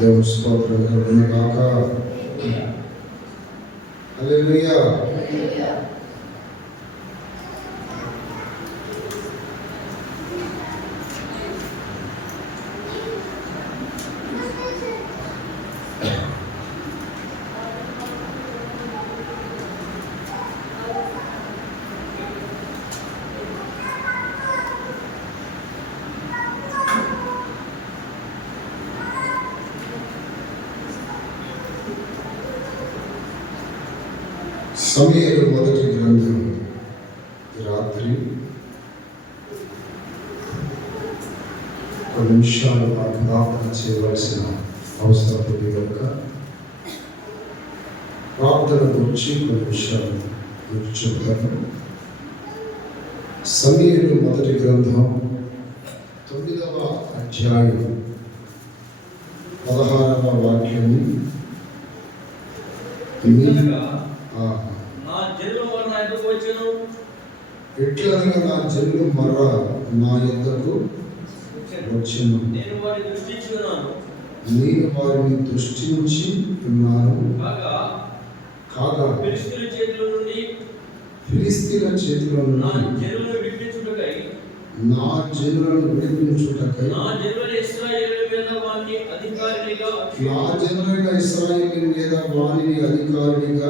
దేవుని స్తోత్రం కలుగును గాక. హల్లెలూయా. సమూయేలు మొదటి గ్రంథం రాత్రి కొన్ని నిమిషాలు ప్రార్థన చేయవలసిన అవసరం ఉంది కనుక ప్రార్థన గురించి కొన్ని విషయాలు మీకు చెప్తాను. సమూయేలు మొదటి గ్రంథం 9వ అధ్యాయం 16వ వాక్యం. ఎట్లనగా నా జనులు మర్ర నా యొద్దకు వచ్చెను, నేను వారిని దృష్టించి ఉన్నాను. కాగా ఫిలిష్తీయుల చేతిలో నుండి నా జనులను విడిపించుటకై నా జనులైన ఇశ్రాయేలు మీద వారిని అధికారినిగా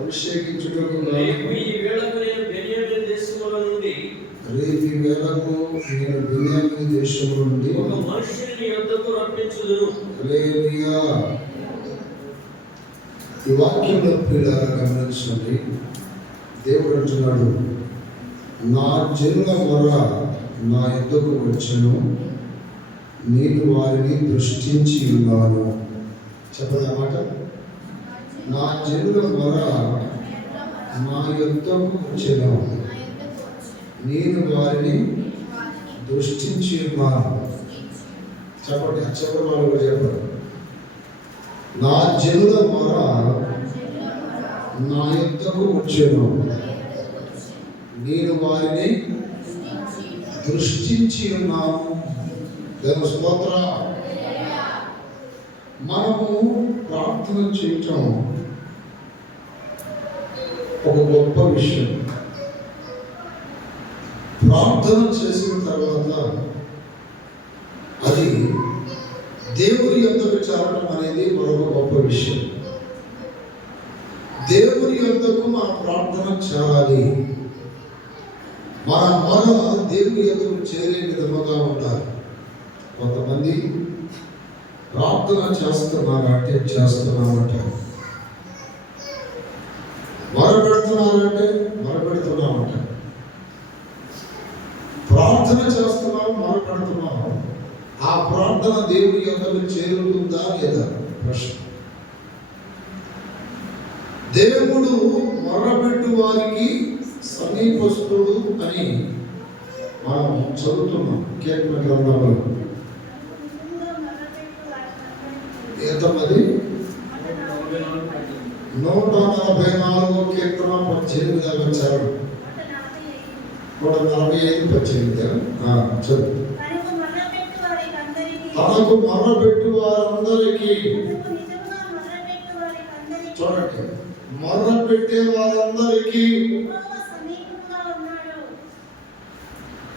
అభిషేకించుటకు రేపు ఈ వేళకు నేను బెన్యామీను దేశములో నుండి ఒక మనుష్యుని యొద్దకు రప్పించుదును. హల్లెలూయా. ఈ వాక్యంలో ప్రియులారా గమనించండి. దేవుడు అంటున్నాడు, నా జనుల మొర నా యొద్దకు వచ్చెను, నేను వారిని దృష్టించి ఉన్నాను. చెప్పదన్నమాట. నా జనుల మొర నా యొద్దకు వచ్చెను, నేను వారిని దృష్టించి ఉన్నాను. చెప్పండి. చెప్పడం వాళ్ళు కూడా చెప్పరు. నా జనుల మొర నా యొద్దకు వచ్చెను, నేను వారిని దృష్టించి ఉన్నాను. దేవుని స్తోత్రం. మనము ప్రార్థన చేయటం ఒక గొప్ప విషయం. ప్రార్థన చేసిన తర్వాత అది దేవుని యొద్దకు చేరడం అనేది మరొక గొప్ప విషయం. దేవుని యొద్దకు మన ప్రార్థన చేరాలి. మన మొర దేవుని యొద్దకు చేరే విధముగా ఉండాలి. కొంతమంది ప్రార్థన చేస్తున్నామంటే మొరపెడుతున్నామంటే ప్రార్థన చేస్తున్నాము, మొరపెడుతున్నాము. ఆ ప్రార్థన దేవుని యొద్దకు చేరుతుందా లేదా ప్రశ్న. దేవుడు మొరపెట్టు వారికి సమీపస్తుడు అని మనం చదువుతున్నాం కీర్తన గ్రంథంలో. ఎంతమంది? 144 కీర్తన 18వ చరణం, 145-18. చదువు. తనకు మొర్రపెట్టు వారందరికీ. చూడండి, మొర్రపెట్టే వారందరికీ.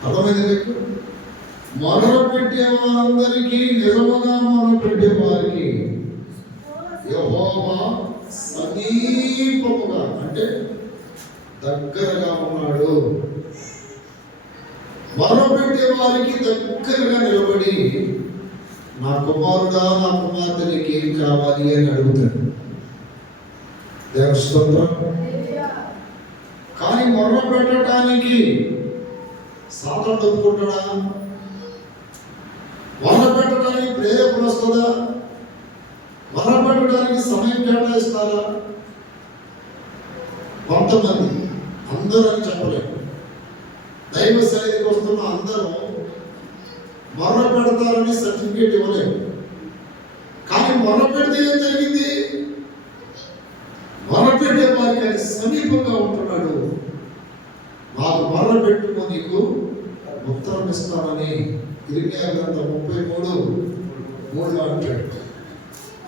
అర్థమైంది మీకు? మొర్రపెట్టే వారందరికీ, నిజముగా మొర్రపెట్టే వారికి యెహోవా సమీపముగా అంటే దగ్గరగా ఉన్నాడు. మొర్రపెట్టే వారికి దగ్గరగా నిలబడి, నా కుమారుడా, నా కుమార్తె నీకు ఏం కావాలి అని అడుగుతాడు. దేవుని స్తోత్రం. కానీ మొర్ర పెట్టడానికి సాధన ఒప్పుకుంటాడా? మొర్ర పెట్టడానికి ప్రేరేపణ వస్తుందా? మొర్ర పెట్టడానికి సమయం కేటాయిస్తారా? కొంతమంది, అందరూ అని చెప్పలేము. దైవ సన్నిధికి వస్తున్న అందరూ మొర్ర పెడతారని సర్టిఫికేట్ ఇవ్వలేము. కానీ మొర్ర పెడితే ఏం జరిగింది? మొర్ర పెట్టే వారికి అది సమీపంగా ఉంటున్నాడు. నాకు మొర్ర పెట్టుకో, నీకు ఉత్తరం ఇస్తానని ఇర్మియా గ్రంథం 33 మూడులో అంటాడు,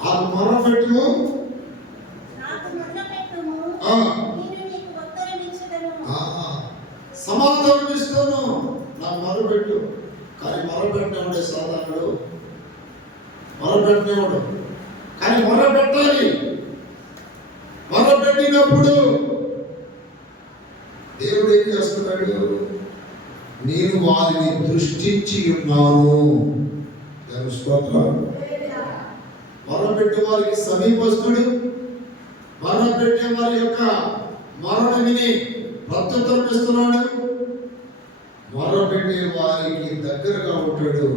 నాకు మొరపెట్టుము, సమాధానం ఇస్తాను, నాకు మొరపెట్టు. కానీ మొరపెట్టినవాడే సాధారణుడు, మొరపెట్టినవాడు. కానీ మొరపెట్టాలి. మొరపెట్టినప్పుడు దేవుడు ఏం చేస్తున్నాడు? నేను వారిని దృష్టించి ఉన్నాను. స్తోత్రం. మొరపెట్టే వారికి సమీపస్తుడు, మొరపెట్టే వారి యొక్క మరణ విని ప్రత్యుత్తరం ఇస్తున్నాడు, మొరపెట్టే వారికి దగ్గరగా ఉంటాడు,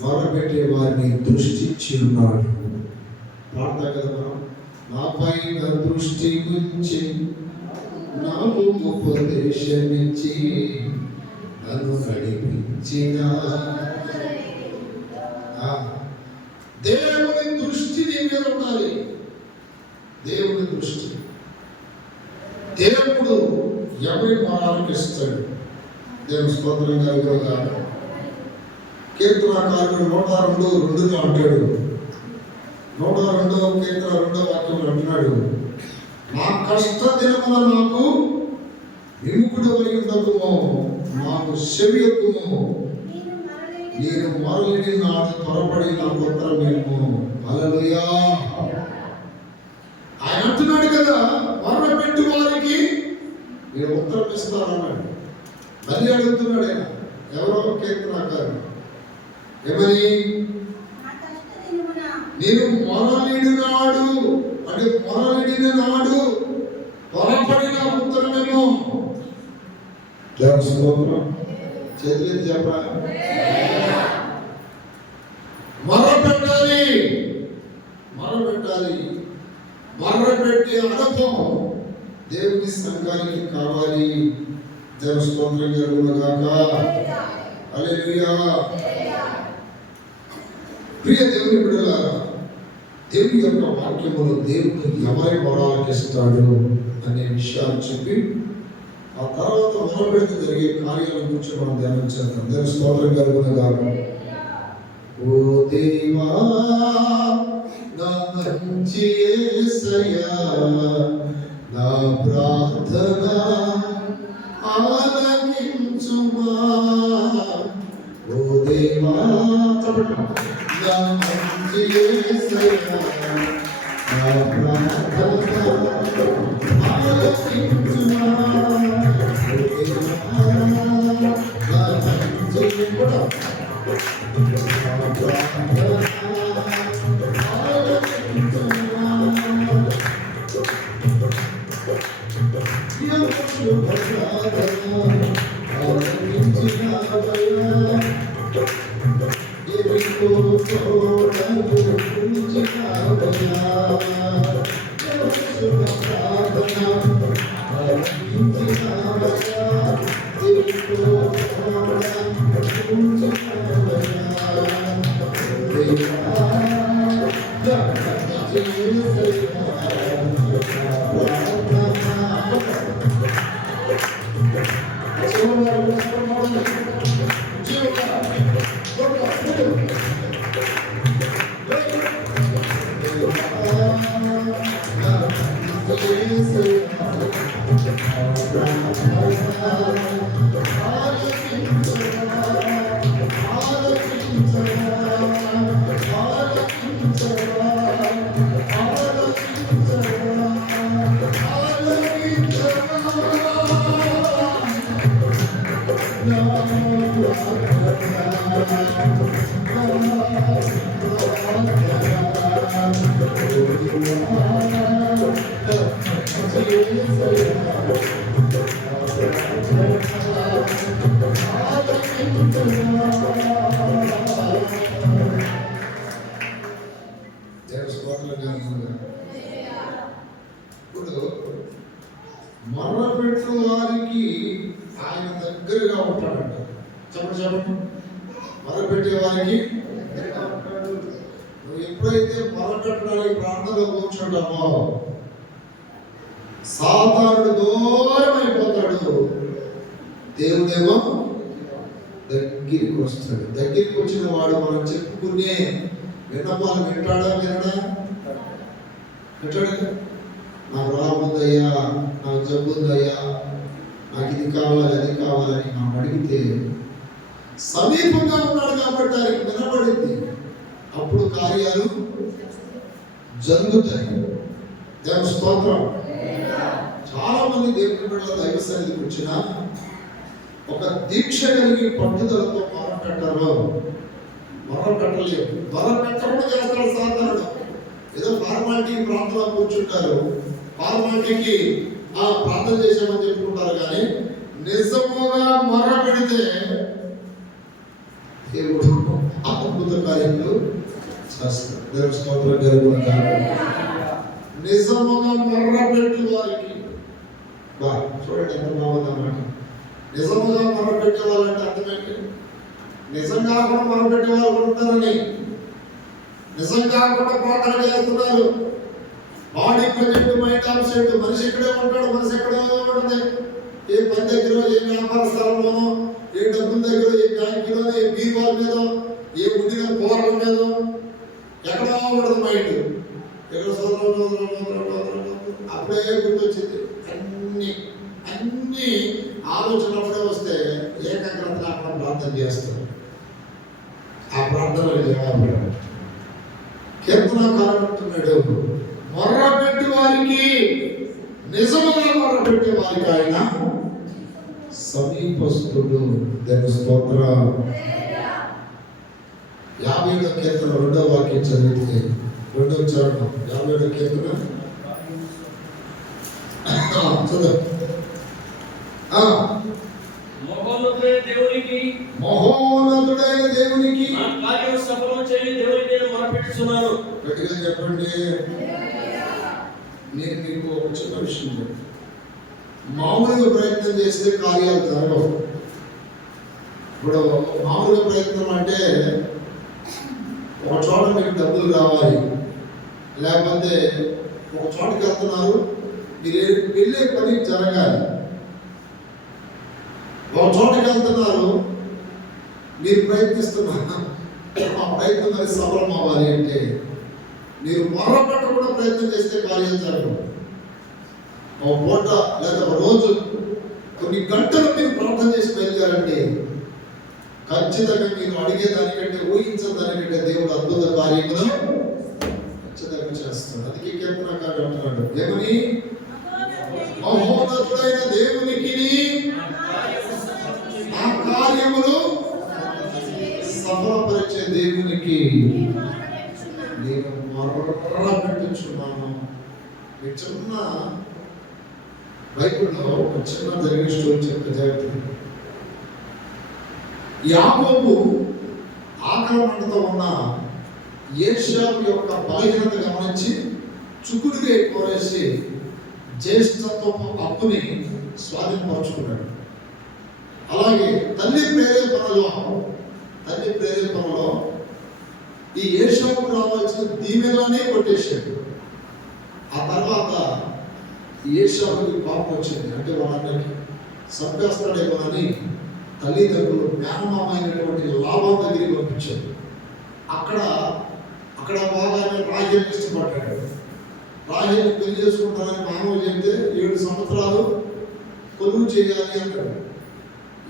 మొరపెట్టే వారిని దృష్టించి ఉన్నాడు. ప్రార్థన కదా, నాపై దృష్టి ఉంచి నాకు ఉపదేశమిచ్చి నన్ను నడిపించిన దేవుని దృష్టి నీ మీద ఉండాలి. దేవుని దృష్టి. దేవుడు ఎవరి మరణానికి ఇస్తాడు? దేవుని స్తోత్రం కలుగుగా. కీర్తనకారుడు 102:2 అంటాడు. 102 కీర్తన 2వ వాక్యం అంటున్నాడు, నా కష్ట దినమున నాకు విముఖుడు కలిగినకుము, నాకు చెవియొక్కుము, నేను మరలిని నాడు త్వరపడి నాకు ఉత్తరమేమో. హల్లెలూయా. ఆయన అంటున్నాడు కదా, మొరపెట్టు వారికి నేను ఉత్తరం ఇస్తానన్నాడు. మళ్ళీ అడుగుతున్నాడు ఆయన, ఎవరో కీర్తనకారుడు ఏమని? నేను మొరలిడి నాడు, అంటే మొరలిడిన నాడు త్వరపడిన ఉత్తరమేమో. చేతులు చెప్పరా? మొరపెట్టాలి, మొరపెట్టాలి. మొరపెట్టే అనుభవం దేవుని సంఘానికి కావాలి. దేవుని స్తోత్రం కలుగునుగాక. హల్లెలూయా. ప్రియ దేవుని బిడ్డలారా, దేవుని యొక్క వాక్యములు దేవుడు ఎవరి మొరాలకి ఇస్తాడు అనే విషయాలు చెప్పి ఆ తర్వాత మొరపెడితే జరిగే కార్యాల గురించి మనం ధ్యానం చేద్దాం. దేవుని స్తోత్రం కలుగునుగాక. ఓ దేవా నా మంచి యేసయ్యా, నా ప్రార్థన ఆలకించుమా. ఓ దేవా నా మంచి యేసయ్యా, నా ప్రార్థన ఆలకించుమా. ఇప్పుడు మొరపెట్టు వారికి ఆయన దగ్గరగా ఉంటాడంట. చెప్పండి చెప్పండి. మొరపెట్టే వారికి నువ్వు ఎప్పుడైతే మొరపెట్టడానికి ప్రార్థనలో కూర్చుంటావో సాతానుడు దూరం అయిపోతాడు, దేవుడేమో దగ్గరికి వస్తాడు. దగ్గరికి వచ్చిన వాడు మనం చెప్పుకునే విన్నపాలు వింటాడా వినడా? వింటాడు. నాకు రాబోద్దయ్యా, నాకు జబ్బు ఉందయ్యా, నాకు ఇది కావాలి అది కావాలని మనం అడిగితే సమీపంగా ఉన్నాడు కాబట్టి ఆయనకి వినబడింది. అప్పుడు కార్యాలు జరుగుతాయి. దేవుని స్తోత్రం. చాలా మంది దేవుని బిడ్డల దైవ సన్నిధికి వచ్చిన ఒక దీక్ష కలిగి పట్టుదలతో మొరపెట్టరు. మొరపెట్టలేవు. మొరపెట్టకుండా చేస్తాడు సాధారణ. ఏదో ఫార్మాలిటీ ప్రాంతంలో కూర్చుంటారు, ఫార్మాలిటీకి ప్రార్థన చేసామని చెప్పుకుంటారు. కానీ నిజముగా మొర పెడితే దేవుడు అద్భుత కార్యాలు చేస్తాడు. దేవుని స్తోత్రం జరుగుతుంది. నిజముగా మొర్ర పెట్టి వారికి చూడండి ఎంత బాగుందన్నమాట. నిజముగా మొర్ర పెట్టే వాళ్ళంటే అర్థమేంటి? నిజంగా కూడా మొర్ర పెట్టే వాళ్ళు ఉంటారని, నిజంగా కూడా ప్రార్థన చేస్తున్నారు. Body present, mind absent. మనిషి ఇక్కడే ఉంటాడు, మనసు ఎక్కడో ఉంటుంది. ఏ పని దగ్గర, ఏ వ్యాపార స్థలంలోనో, ఏ డబ్బుల దగ్గర, ఏ బ్యాంకులోనో, ఏ బీరువాల మీద, ఏ ఉండిన కూరల మీద ఎక్కడో ఉంటుంది మైండ్. ఎక్కడ అప్పుడే గుర్తొచ్చింది. అన్ని ఆలోచనలు అప్పుడే వస్తే ఏకాగ్రత అక్కడ ప్రార్థన చేస్తారు. ఆ ప్రార్థనలు జవాబు కీర్తనకారుడు అంటున్నాడు, మొర్ర పెట్టి వారికి, నిజముగా మొర్ర పెట్టే వారికి ఆయన సమీపస్తుడు. దేవుని స్తోత్రం. 50వ కీర్తన 2వ వాక్యం చదివితే, 2వ చరణం 50వ కీర్తన చదువు. మహోన్నతుడైన దేవునికి నా కార్యము సఫలం చేయి దేవునికి నేను మొరపెట్టుచున్నాను. గట్టిగా చెప్పండి. నేను మీకు ఒక చిన్న విషయం చెప్తాను. మామూలుగా ప్రయత్నం చేస్తే కార్యాలు జరగవు. ఇప్పుడు మామూలుగా ప్రయత్నం అంటే ఒక చోట మీకు డబ్బులు కావాలి, లేకపోతే ఒక చోటకి వెళ్తున్నారు, మీరు వెళ్ళే పని జరగాలి. ఒక చోటకి వెళ్తున్నారు, మీరు ప్రయత్నిస్తున్నారు, ఆ ప్రయత్నం అది సఫలం అవ్వాలి అంటే మీరు మొర్రపెట్ట కూడా ప్రయత్నం చేస్తే కార్యాలు జరగవు. ఒక పూట లేదా ఒక రోజు కొన్ని గంటలు మీరు ప్రార్థన చేసి బయలుదేరండి, ఖచ్చితంగా మీరు అడిగేదానికంటే ఊహించదానికంటే దేవుడు అద్భుత కార్యములు ఖచ్చితంగా చేస్తాడు. అందుకే కీర్తనకారుడు అంటున్నాడు ఏమని, మహోన్నతుడైన దేవునికి ఆ కార్యములు సఫలపరిచే దేవునికి నేను మొర్ర పెట్టుచున్నాను. చిన్న బైబిల్లో ఒక చిన్న జరిగిన స్టోరీ చెప్తే జరుగుతుంది. యాకోబు ఆకలి మంటతో ఉన్న ఏషావు యొక్క బలహీనత గమనించి చుకుడుగా కోరేసి జ్యేష్ఠత్వపు అప్పుని స్వాధీనపరుచుకున్నాడు. అలాగే తల్లి ప్రేరేపణలో ఈ ఏషావుకు రావాల్సిన దీవెనలనే కొట్టేశాడు. ఆ తర్వాత ఏషావుకి పాపం వచ్చింది. అంటే వాళ్ళందరికీ సంపేస్తాడేమోనని తల్లిదండ్రులు మేనమామ అయినటువంటి లాభం దగ్గరికి పంపించారు. అక్కడ బాగానే రాహేలుని ఇష్టపడ్డాడు. రాహేలుని పెళ్లి చేసుకుంటారని మానవులు చెప్తే 7 సంవత్సరాలు కొలువు చేయాలి అంటాడు.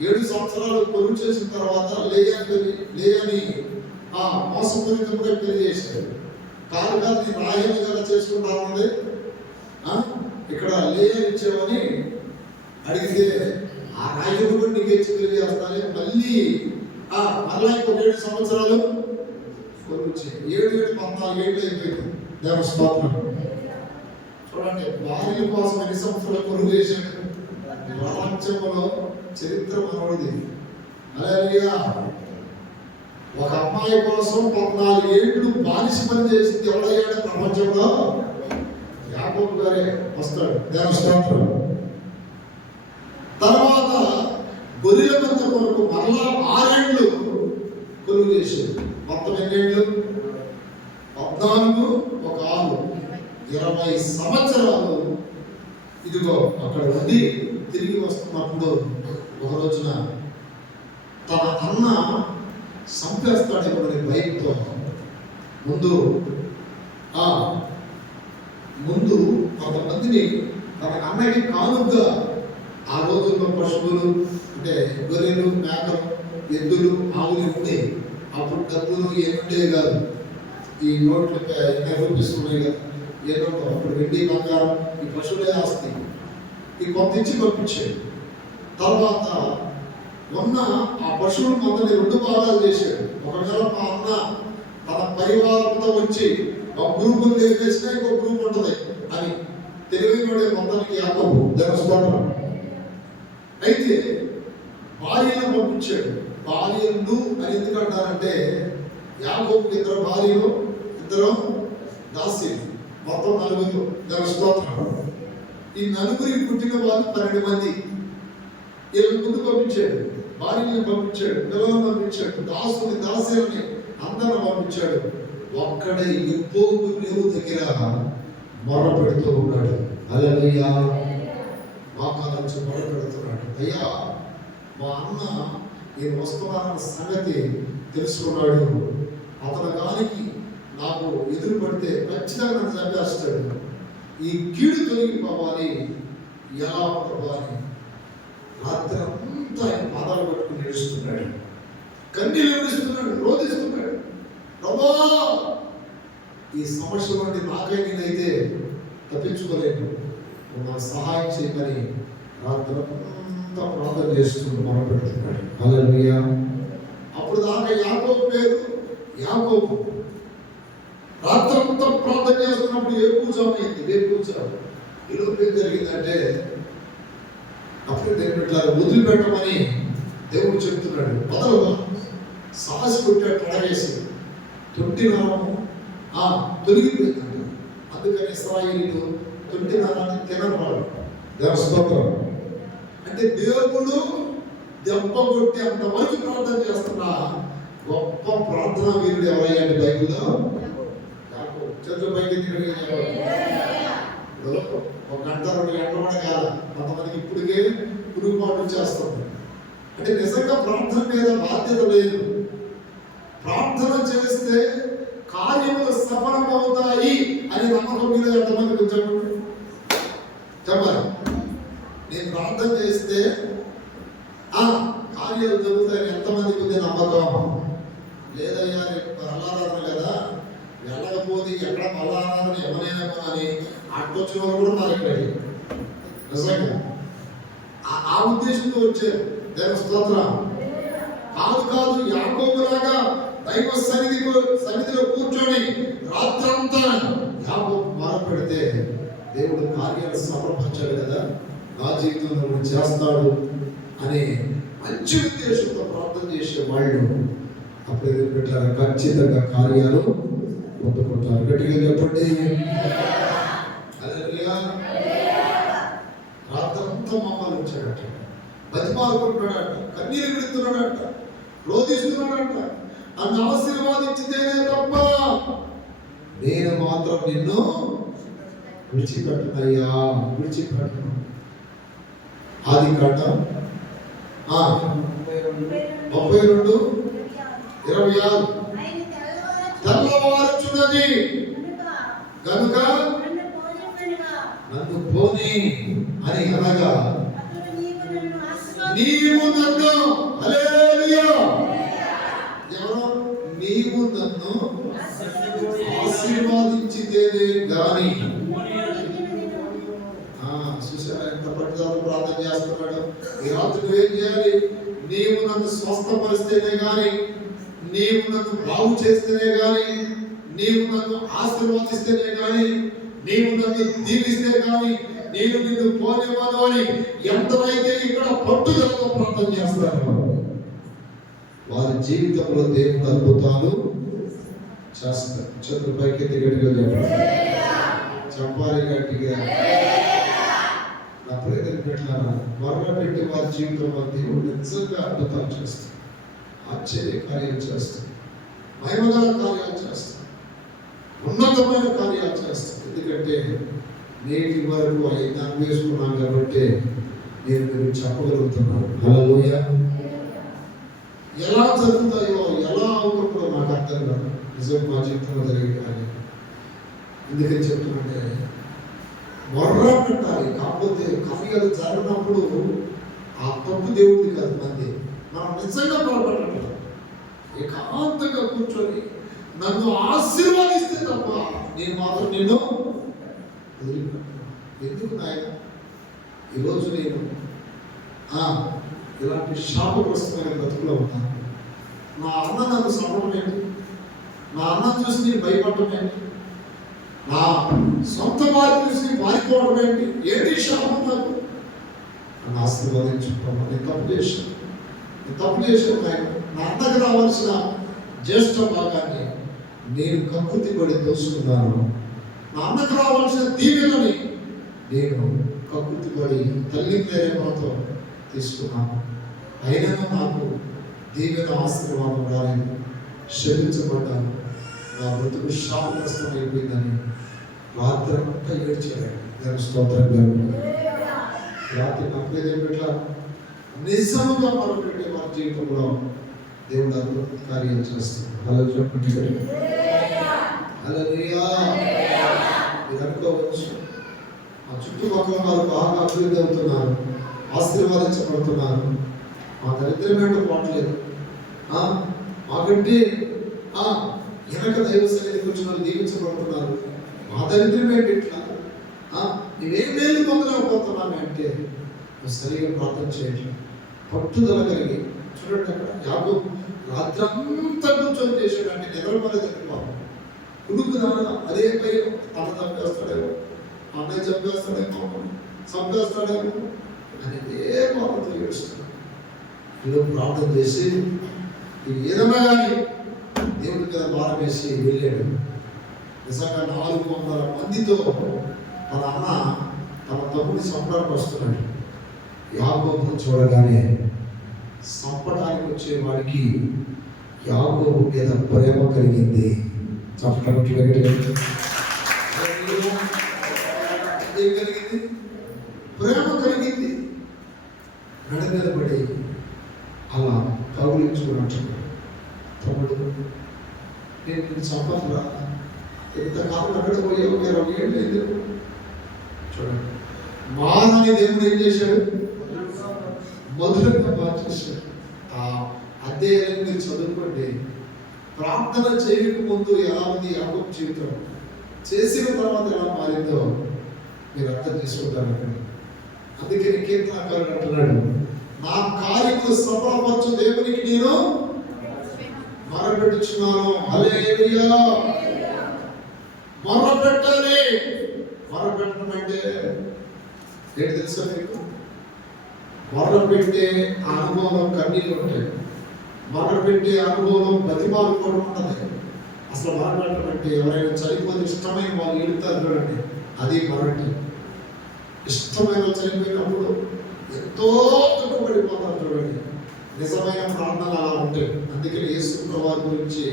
7 సంవత్సరాలు కొలువు చేసిన తర్వాత లేయని మోసపూరితంగా పెళ్లి చేశాడు. కాదు నేను రాహేలు కదా చేసుకుంటామన్నది, ఇక్కడ లేయని ఇచ్చామని అడిగితే ఆ రాజును కూడా నీకు ఇచ్చి పెళ్లి చేస్తానే. మళ్ళీ ఇంకొక 7 సంవత్సరాలు కొలుచి 7 14 ఏళ్ళు అయిపోయింది. దేవ స్తోత్రం. చూడండి, భార్య కోసం ఎన్ని సంవత్సరాలు కొలువు చేశాడు. ప్రపంచంలో చరిత్ర మనోడిది. హల్లెలూయా. ఒక అమ్మాయి కోసం 14 ఏళ్ళు బానిస పని చేసింది ఎవడయ్యాడు ప్రపంచంలో? యాకోబు గారే వస్తాడు. దేవ స్తోత్రం. తర్వాత గొర్రెల మంద కొరకు మరలా 6 ఏళ్ళు కొలువు చేశాడు. మొత్తం ఎన్నేళ్ళు? 14 ఒక 6 20 సంవత్సరాలు ఇదిగో అక్కడ ఉండి తిరిగి వస్తున్నప్పుడు ఒక రోజున తన అన్న సంపేస్తాడేమోని భయంతో ముందు కొంతమందిని తన అన్నకి కానుగ్గా, ఆ రోజుల్లో పశువులు అంటే గొర్రెలు, మేకలు, ఎద్దులు, ఆవులు ఉండే, అప్పుడు డబ్బులు ఏముండేవి కాదు. ఈ నోట్లు ఎన్ని రూపిస్తున్నాయి కదా, ఏ నోట్లు అప్పుడు వెండి బంగారం, ఈ పశువులే ఆస్తి. ఈ కొంత ఇచ్చి పంపించాడు. తర్వాత ఉన్న ఆ పశువులు మొదటి 2 భాగాలు చేశాడు. ఒకవేళ మా అన్న తన పరివారంతో వచ్చి ఒక గ్రూపులు వేసినా ఇంకో గ్రూప్ ఉంటుంది అని తెలివైనడే మొత్తానికి యాకోబు దేవస్థానం. అయితే భార్యను పంపించాడు. భార్యలు అని ఎందుకంటారంటే యాకోబుకి 2 భార్యలు, 2 దాసీలు, మొత్తం 4 దేవస్థానం. ఈ 4 పుట్టిన వాళ్ళు 12 మంది. వీళ్ళని ముందు పంపించాడు, భార్యని పంపించాడు, పిల్లలను పంపించాడు, దాసుని దాసీలని అందరూ పంపించాడు. ఒక్కడే ఎప్పోగు రేవు దగ్గర మొర్ర పెడుతూ ఉన్నాడు. హల్లెలూయా. వాకాల నుంచి మొర్ర పెడుతున్నాడు. అయ్యా, మా అన్న నేను వస్తున్నానన్న సంగతి తెలుసుకున్నాడు. అతను గానికి నాకు ఎదురు పడితే ఖచ్చితంగా నన్ను చంపేస్తాడు. ఈ కీడు తొలగిపోవాలి, ఎలా ఉండవాలి. రాత్రి అంతా ఆయన పాదాలు పట్టుకుని ఏడుస్తున్నాడు, కన్నీళ్ళు ఏడుస్తున్నాడు, రోధిస్తున్నాడు. ప్రభా, ఈ సమస్య నుండి నాకై నేనైతే తప్పించుకోలేను, నాకు సహాయం చేయమని రాత్రి అంతా ప్రార్థన చేస్తూ మొదలుపెడుతున్నాడు. హల్లెలూయా. అప్పుడు దాకా యాకోబు పేరు యాకోబు. రాత్రి అంతా ప్రార్థన చేస్తున్నప్పుడు ఏ పూజ అయింది, ఏ పూజ ఈరోజు ఏం జరిగిందంటే అప్పుడు దేవుడు ఇట్లా వదిలిపెట్టమని దేవుడు చెప్తున్నాడు. మొదలుగా సాహసి కొట్టాడు, పడవేసి తొంటి నరము తొలగిపోయిందంట. అందుకని ఇశ్రాయేలీయులు తొంటి నరాన్ని తినరు. దేవస్తోత్రం. అంటే దేవుడు దెబ్బ కొట్టి అంతవరకు ప్రార్థన చేస్తున్నా గొప్ప ప్రార్థనా వీరుడు ఎవరయ్యాడు బైబిల్లో? చేతుల పైకి ఒక గంట 2 గంటలు కూడా కాదు, కొంతమందికి ఇప్పటికే పురుగుపాటు వచ్చేస్తుంది. అంటే నిజంగా ప్రార్థన మీద బాధ్యత లేదు. ప్రార్థన చేస్తే కార్యములు సఫలమవుతాయి అని నమ్మకం మీద ఎంతమందికి చెప్పండి, చెప్పాలి. నేను ప్రార్థన చేస్తే కార్యాలు జరుగుతాయని ఎంతమందికి ఉంది నమ్మకం? లేదయ్యా, రేపు బలారాధన కదా, వెళ్ళకపోతే ఎక్కడ బలారాధన ఎవరైనా అని అట్టొచ్చిన వాళ్ళు కూడా నాకు ఇక్కడ నిజంగా ఆ ఉద్దేశంతో వచ్చారు. దేవుని స్తోత్రం. కాదు, యాకోబులాగా దైవ సన్నిధిలో కూర్చొని రాత్రంతా యాకోబు మొరపెడితే దేవుడు కార్యాలు సమర్పించాడు కదా, నా జీవితంలో చేస్తాడు అనే మంచి ఉద్దేశంతో ప్రార్థన చేసే వాళ్ళు అప్పుడు ఎదురు పెట్టారు, ఖచ్చితంగా కార్యాలు పొందుకుంటారు. గట్టిగా చెప్పండి. రాత్రంతా మమ్మల్ని వచ్చాడట, బతిమాలుకుంటున్నాడట, కన్నీరు విడుతున్నాడట, రోధిస్తున్నాడట. నన్ను ఆశీర్వాదించితేనే తప్ప నేను మాత్రం నిన్ను విడిచిపెట్టనయ్యా, విడిచిపెట్టను. ఆదికాండం 32:26 తెల్లవారుచున్నది కనుక నన్ను పోనీ అని అనగా నీవు నన్ను, హల్లెలూయా, ఎవరో నీవు నన్ను ఆశీర్వాదించితేనే గాని. చూసారా ఎంత పట్టుదల ప్రార్థన చేస్తున్నాడు. ఈ రాత్రి నువ్వేం చేయాలి? నీవు నన్ను స్వస్థపరిస్తేనే గాని, నీవు నన్ను బాగు చేస్తేనే గాని, నీవు నన్ను ఆశీర్వాదిస్తేనే గాని, నీవు నన్ను దీవిస్తే గాని నేను నిన్ను పోనివ్వను అని ఎంతైతే ఇక్కడ పట్టుదలతో ప్రార్థన చేస్తారు, వారి జీవితంలో దేవుడు అద్భుతాలు చేస్తారు. చేతుల పైకి గట్టిగా చెప్పాలి, గట్టిగా. నా ప్రేరణ పెట్టారా? మరణ పెట్టి వారి జీవితంలో దేవుడు నిజంగా అద్భుతాలు చేస్తారు, ఆశ్చర్య కార్యాలు చేస్తారు, మహిమగల కార్యాలు చేస్తారు, ఉన్నతమైన కార్యాలు చేస్తారు. ఎందుకంటే నేటి వరకు ఆయన అన్వేషిస్తున్నాను కాబట్టి నేను మీరు చెప్పగలుగుతున్నాను. హల్లెలూయా. ఎలా జరుగుతాయో ఎలా అవుతుందో నాకు అర్థం కాదు. నిజం మా జీవితంలో జరిగే కానీ ఎందుకని చెప్తున్నంటే మొర్ర పెట్టాలి. కాకపోతే కార్యాలు జరగనప్పుడు ఆ తప్పు దేవుడిది కాదు, మంది మనం నిజంగా పొరపడటం. ఏకాంతంగా కూర్చొని నన్ను ఆశీర్వాదిస్తే తప్ప నేను మాత్రం నిన్ను వదిలిపెట్టాను. ఎందుకు నాయన ఈరోజు నేను ఇలాంటి శాపగ్రస్తమైన బ్రతుకులో ఉన్నాను. నా అన్న నన్ను చంపడం ఏంటి? నా అన్న చూసి నేను భయపడటం ఏంటి? నా సొంత వారి చూసి పారిపోవడం ఏంటి? ఏంటి శాపం నాకు? నన్ను ఆశీర్వదించుకోవడం. నేను తప్పు చేశాను నాయన. నా అన్నకు రావాల్సిన జ్యేష్ఠ భాగాన్ని నేను కక్కుతి పడి దోసుకున్నాను. నా అన్నకు రావాల్సిన దీవెనని నేను కక్కుతి పడి తల్లి ప్రేమతో తీసుకున్నాను. అయినా నాకు దీవెన ఆశీర్వాదం రాలేదు. క్షమించబడ్డాను. నా బ్రతుకు శాపగ్రస్తం అయిపోయిందని రాత్రి అంతా ఏడ్చాడు. దాని స్తోత్రం జరుగుతుంది. రాత్రి నమ్మేదేం పెట్టా నిజంగా మొదలుపెట్టే వారి జీవితంలో దేవుడు అద్భుత కార్యం చేస్తాడు. అలా చెప్పండి. హల్లెలూయా. మీరు అనుకోవచ్చు ఆ చుట్టుపక్కల వారు బాగా అభివృద్ధి అవుతున్నారు, ఆశీర్వాదించబడుతున్నారు. మా దరిద్రమేంటో పోవట్లేదు. మాకంటే వెనక దైవ సన్నిధికి వచ్చిన వాళ్ళు దీవించబడుతున్నారు. మా దరిద్రమేంటి ఇట్లా? నువ్వేం మేలు పొందలేకపోతున్నాను అంటే నువ్వు సరిగా ప్రార్థన చేయట్లేదు. పట్టుదల కలిగి చూడండి. అక్కడ యాకోబు రాత్రంతా కూర్చొని చేసాడంటే నిద్రపోలేదండి పాపం. ఉడుకుదాన అదే భయం. అన్న చంపేస్తాడేమో, అన్నయ్య చంపేస్తాడేమో, చంపేస్తాడేమో అని ఏ పాపంతో ఏడుస్తున్నాడు. ఇలా ప్రార్థన చేసి ఏదైనా కానీ దేవుడి మీద భారం వేసి వెళ్ళాడు. నిజంగా 400 మందితో తన అన్న తన తమ్ముడిని చంపడానికి వస్తున్నాడు. యాకోబును చూడగానే చంపడానికి వచ్చేవాడికి యాకోబు మీద ప్రేమ కలిగింది. చంపడానికి కలిగింది, ప్రేమ కలిగింది. మెడ మీద పడి అలా కౌలించుకున్నట్టు, తమ్ముడు నేను నిన్ను చంపరా, ఇంతకాలం అక్కడ పోయావు, 20 ఏళ్ళు అయింది. చూడండి, మానని దేవుడు ఏం చేశాడు? మధురంగా మార్చేశాడు. అదే మీరు చదువుకోండి. ప్రార్థన చేయక ముందు ఎలా ఉంది యాకోబు జీవితం, చేసిన తర్వాత ఎలా మారిందో మీరు అర్థం చేసుకుంటారు. అందుకని కీర్తనకారుడు అంటున్నాడు, నా కార్యములు సఫలపరచు దేవునికి నేను మొరపెట్టుచున్నాను. హల్లెలూయా. మొరపెట్టాలి. మొరపెట్టడం అంటే ఏంటి తెలుసా మీకు? మొరపెట్టే అనుభవం కన్నీళ్ళు ఉంటాయి. మొరపెట్టే అనుభవం బతిమాలు కూడా ఉంటుంది. అసలు మొరపెట్టడం అంటే ఎవరైనా చనిపోతే ఇష్టమైన వాళ్ళు ఏడుతారు చూడండి, అది మొరటి. ఇష్టమైన చనిపోయినప్పుడు ఎంతో దుఃఖపడిపోతారు చూడండి. నిజమైన ప్రార్థనలు అలా ఉంటాయి. అందుకని యేసు ప్రభువు గురించి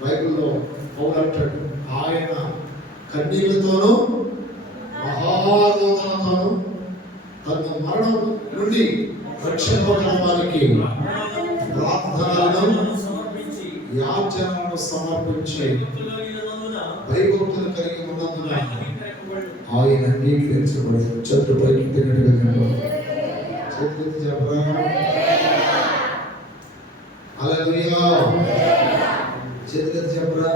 బైబిల్లో పౌలు అంటాడు, ఆయన కన్నీళ్లతోనూ మహారోదనతోనూ తన మరణం నుండి రక్షింపబడిన వారికి ప్రార్థనలను యాచనలను సమర్పించి భయభక్తులు కలిగి ఉన్నందున ఆయన అంగీకరించబడి చెట్టు పైకి తిన్నట్టుగా చెప్పరా. హల్లెలూయా. చేతులెత్తి చెప్పరా.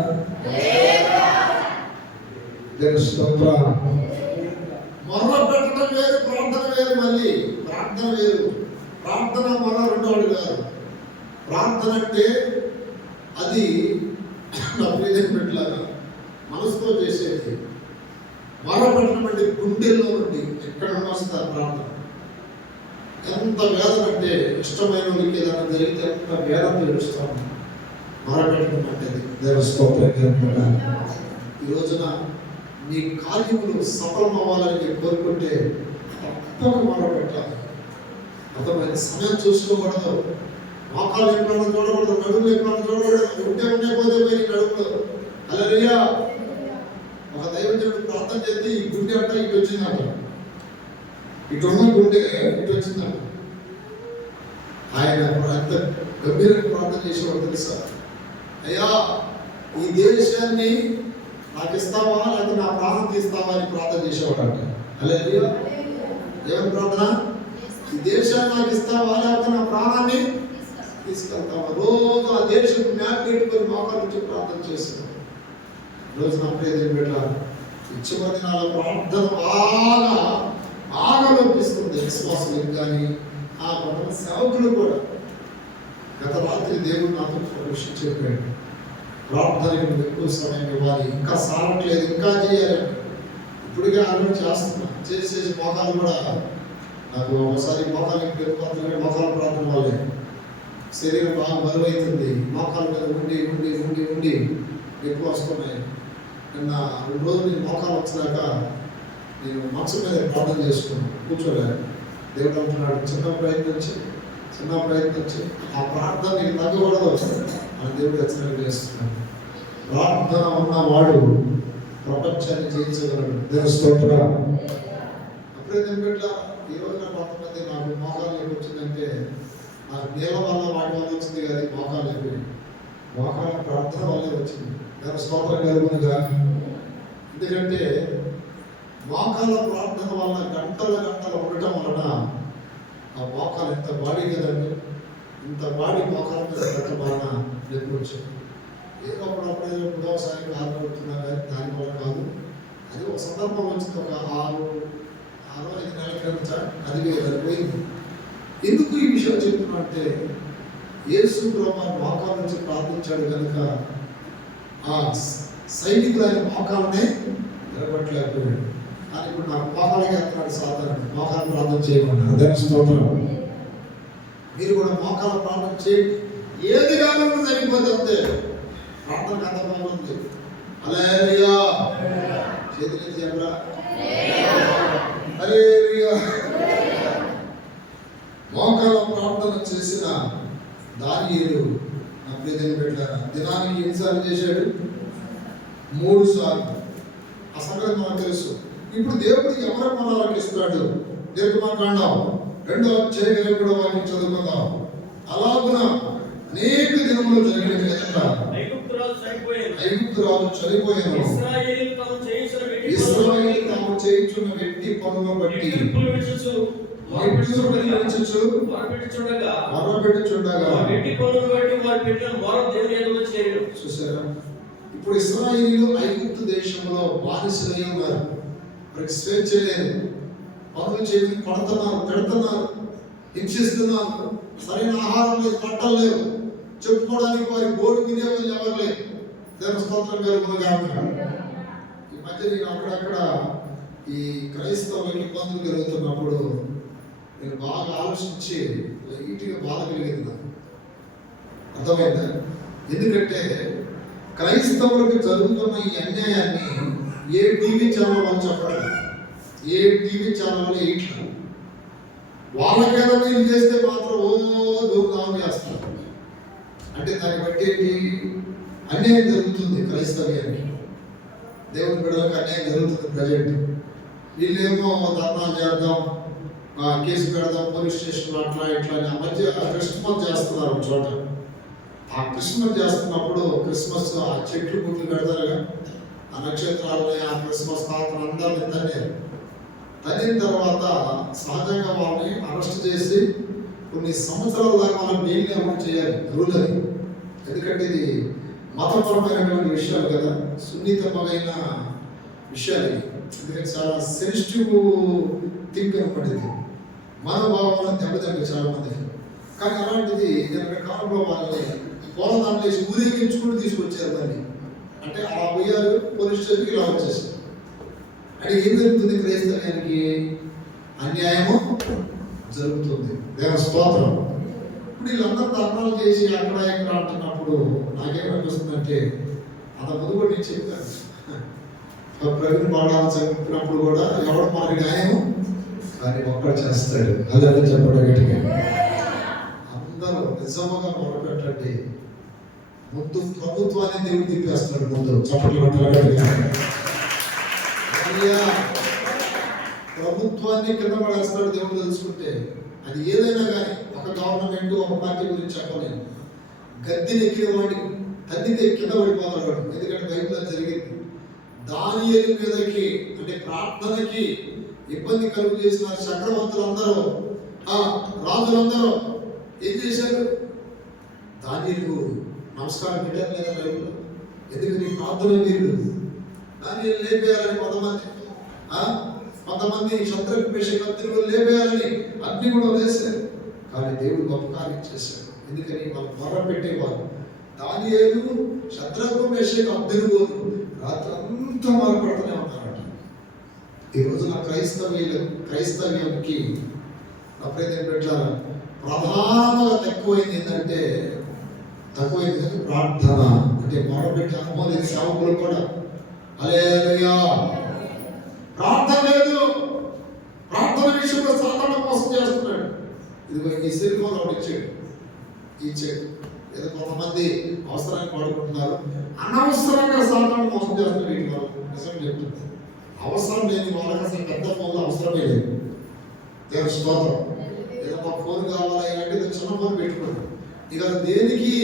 మొర్ర పెట్టడం వేరు, ప్రార్థన వేరు. మళ్ళీ ప్రార్థన వేరు. ప్రార్థన మొర్ర రెండోడు కాదు. ప్రార్థన అంటే అది నా ప్రియమైన బిడ్డలారా మనసుతో చేసేది. మొర్ర పెట్టడం అంటే గుండెల్లో నుండి ఎక్కడ వస్తారు ప్రార్థన. ఎంత వేదన అంటే ఇష్టమైన వాళ్ళకి ఏదైనా జరిగితే ఎంత వేదన తెలుస్తాము. మొరపెట్టడం అంటే దేవస్తోత్రం. ఈ రోజున నీ కార్యములు సఫలం అవ్వాలని మీరు కోరుకుంటే తప్పక మొరపెట్టాలి. అర్థమైన సమయం చూసుకోకూడదు. మోకాలు ఎప్పుడన్నా చూడకూడదు, నడుములు ఎప్పుడన్నా చూడకూడదు. ఉంటే పోతే పోయి నడుములు. హల్లెలూయా. ఒక దైవజనుడు ప్రార్థన చేసి ఈ గుండె అంట ఇటు వచ్చిందంట, ఇటు ఉన్న గుండె ఇటు వచ్చిందంట. ఆయన ఎంత గంభీరంగా ప్రార్థన చేసేవాడు తెలుసా? అయ్యా, ఈ దేశాన్ని నాకు ఇస్తావా లేకపోతే నా ప్రాణం తీస్తావా అని ప్రార్థన చేసేవాడు అంట. హల్లెలూయా. ఏమని ప్రార్థన? ఈ దేశాన్ని నాకు ఇస్తావా లేకపోతే నా ప్రాణాన్ని తీసుకెళ్తావా? రోజు ఆ దేశం మ్యాప్ పెట్టుకొని మోకాళ్ళ నుంచి ప్రార్థన చేస్తున్నాడు. రోజు నా ప్రియ బిడ్డ, ఇచ్చమని నా ప్రార్థన బాగా పంపిస్తుంది. విశ్వాసులకు కానీ ఆ కొంత సేవకులు కూడా. గత రాత్రి దేవుడు నాతో ఒక విషయం చెప్పాడు. ప్రార్థనకి నువ్వు ఎక్కువ సమయం ఇవ్వాలి, ఇంకా సారట్లేదు, ఇంకా చేయాలి. ఇప్పటికే ఆలోచన చేస్తున్నా, చేసేసి మోకాలు కూడా నాకు ఒకసారి మోకాలు పెరుగుతుంది. మోకాలు ప్రార్థన వాళ్ళే శరీరం బాగా బరువైతుంది. మోకాల మీద ఉండి ఉండి ఉండి ఉండి ఎక్కువ వస్తున్నాయి. నిన్న 2 రోజులు నేను మోకాలు వచ్చినాక నేను మనసు మీద ప్రార్థన చేసుకున్నాను, కూర్చోలేదు. దేవుడు అంటున్నాడు, చిన్న ప్రయత్నించి ఆ ప్రార్థన నీకు తగ్గకూడదు అని దేవుడు హెచ్చరిక చేస్తున్నాడు. ప్రార్థన ఉన్నవాడు ప్రపంచాన్ని జయించగలడు. దేవుని స్తోత్రం. అప్పుడే నేను ఈ రోజున కొంతమంది నాకు మోకాలు ఎక్కువ వచ్చిందంటే నాకు నీళ్ళ వల్ల వాటి వల్ల వచ్చింది కానీ మోకాలు ఎక్కువ, మోకాల ప్రార్థన వల్లే వచ్చింది. దేవుని స్తోత్రం కలుగునుగా. ఎందుకంటే మోకాల ప్రార్థన వల్ల గంటల ఉండటం వలన ఆ మోకాలు ఎంత బాడీ కదండి, ఇంత బాడీ మోకాల మీద పెట్టడం వలన ఎక్కువ వచ్చింది. ఏదో అప్పుడప్పుడు ఒకసారి ఆడుకుంటున్నా కానీ దానివల్ల కాదు. అది ఒక సందర్భం వచ్చింది. ఒక 6-5 నెలల క్రితం అది పోయింది. ఎందుకు ఈ విషయం చెప్తున్నా అంటే, యేసు ప్రభువు మోకాల నుంచి ప్రార్థించాడు కనుక ఆ సైనికులు ఆయన మోకాలనే నిలబట్టలేకపోయాడు. కానీ ఇప్పుడు నాకు మోకాలకి వెళ్తున్నాడు సాధారణ. మోకాలు ప్రార్థన చేయమన్నా. దేవుని స్తోత్రం. మీరు కూడా మోకాల ప్రార్థన చేయండి. ఏది కావాలో సరిపోతే అంతే. ప్రార్థనకు అంత బాగుంది. హల్లెలూయా. చేతులు చెప్పరా? హల్లెలూయా. మోకాల ప్రార్థన చేసిన దానియేలు నా ప్రియమైన బిడ్డలారా, దినానికి ఎన్నిసార్లు చేశాడు? 3 సార్లు. ఆ సంగతి మనకు తెలుసు. ఇప్పుడు దేవుడు ఎవరి మనలకు ఇస్తాడు? నిర్గమకాండం 2వ అధ్యాయం 2వ వాక్యం చదువుకుందాం. అలాగున అనేక దినములు జరిగిన విధంగా ఐగుప్తు రాజు చనిపోయాను. ఇశ్రాయేలు తాము చేయుచున్న వెట్టి పనుల బట్టి చూసారా? ఇప్పుడు ఇశ్రాయేలు ఐగుప్తు దేశంలో బానిసలై ఉన్నారు. వారికి స్వేచ్ఛ లేదు. పనులు చేసి పడుతున్నారు, పెడుతున్నారు, హింసిస్తున్నారు. సరైన ఆహారం లేదు, బట్టలు లేవు, చెప్పుకోవడానికి వారి గోడు వినేవాళ్ళు ఎవరు లేరు. దేవుని స్తోత్రం కలుగునుగా. ఈ మధ్య నేను అక్కడక్కడ ఈ క్రైస్తవులకు ఇబ్బందులు జరుగుతున్నప్పుడు నేను బాగా ఆలోచించి లైట్గా బాధ కలిగింది నాకు. అర్థమైందా? ఎందుకంటే క్రైస్తవులకు జరుగుతున్న ఈ అన్యాయాన్ని ఏ టీవీ ఛానల్ వాళ్ళు చెప్పడం, ఏ టీవీ ఛానల్ వాళ్ళు ఇట్లా వాళ్ళకేదో నేను చేస్తే మాత్రం దూరం చేస్తారు. అంటే దాన్ని బట్టి ఏంటి? అన్యాయం జరుగుతుంది క్రైస్తవ్యానికి, దేవుని బిడ్డలకు అన్యాయం జరుగుతుంది. ప్రజెంట్ వీళ్ళేమో ధర్నాలు చేద్దాం, కేసు పెడదాం, పోలీస్ స్టేషన్ అట్లా ఇట్లా అని ఆ మధ్య క్రిస్మస్ చేస్తున్నారు ఒక చోట. ఆ క్రిస్మస్ చేస్తున్నప్పుడు క్రిస్మస్ ఆ చెట్లు గుట్లు పెడతారుగా, ఆ నక్షత్రాలని, ఆ క్రిస్మస్ తాతను అందరినీ తన్నిన తర్వాత సహజంగా వాళ్ళని అరెస్ట్ చేసి కొన్ని సంవత్సరాల దాకా వాళ్ళని బెయిల్ అమలు చేయాలి. రూల్ అది. ఎందుకంటే ఇది మతపరమైనటువంటి విషయాలు కదా, సున్నితమైన విషయాలు. ఎందుకంటే చాలా సెన్సిటివ్ థింక్ అనపడింది. మనోభావాలను దెబ్బతింది చాలా మందికి. కానీ అలాంటిది నేను కాలంలో వాళ్ళని పోలదాన్ని వేసి ఊరేగించుకుంటూ తీసుకొచ్చారు దాన్ని. అంటే అలా పోయారు, పోలీస్ స్టేషన్కి ఇలా వచ్చేసారు. అంటే ఏం జరుగుతుంది? క్రైస్తవ్యానికి అన్యాయము జరుగుతుంది. దేవుని స్తోత్రం. ఇప్పుడు వీళ్ళందరూ ధర్నాలు చేసి అక్కడ ఎక్కడ అంటున్నప్పుడు నాకేమనిపిస్తుందంటే, అంత ముందు కూడా నేను చెప్పాను, ప్రవీణ్ బాడాలను చంపినప్పుడు కూడా ఎవడు మనకి న్యాయము కానీ ఒక్కడు చేస్తాడు. అదే చెప్పడం గట్టిగా అందరూ నిజంగా మొదలుపెట్టండి. ముందు ప్రభుత్వాన్ని దేవుడు తిప్పేస్తాడు. ముందు చప్పట్లు ప్రభుత్వాన్ని కింద పడేస్తాడు దేవుడు తెలుసుకుంటే. అది ఏదైనా కానీ ఒక గవర్నమెంట్ ఒక పార్టీ గురించి చెప్పలేను. గద్దెని ఎక్కిన వాడిని తన్నితే కింద పడిపోతాడు. ఎందుకంటే బైబిల్లో జరిగింది. దానియేలు మీదకి అంటే ప్రార్థనకి ఇబ్బంది కలుగు చేసిన చక్రవర్తులందరూ రాజులందరూ ఏం చేశారు? దానియేలు నమస్కారం పెట్టారు లేదా బైబిల్లో? ఎందుకంటే ప్రార్థన వీరుడు. దానియేలు లేపేయాలని కొంతమంది శత్రుఘ్న మేషక్ అబ్దెనెగో లేపేయాలని అగ్ని కూడా వేశారు. కానీ దేవుడు గొప్ప కార్యం చేశాడు. ఎందుకని వాళ్ళు మొర్ర పెట్టేవారు. దానియేలు శత్రుఘ్న మేషక్ అబ్దెనెగో రాత్రి అంతా మొరపెడుతూనే ఉన్నారట. ఈ రోజున క్రైస్తవ్యానికి అప్పుడైతే పెట్టారు ప్రధానంగా తక్కువైంది ఏంటంటే ప్రార్థన. అంటే మొరపెట్టి అనుభవం సేవకులు కూడా హల్లెలూయా. ప్రార్థన లేదు. ప్రార్థన విషయంలో సాతాను మోసం చేస్తున్నాడు. ఇదిగో ఈ సెల్ ఫోన్ ఒకటి ఇచ్చాడు. ఏదో కొంతమంది అవసరాన్ని వాడుకుంటున్నారు. అనవసరంగా సాతాను మోసం చేస్తున్నారు. వీటి వల్ల నిజం చెప్తుంది. అవసరం లేని వాళ్ళకి అసలు పెద్ద ఫోన్లో అవసరమే లేదు. దేవుని స్తోత్రం. ఏదో ఒక ఫోన్ కావాలి అంటే చిన్న ఫోన్ పెట్టుకోండి. ఇక దేనికి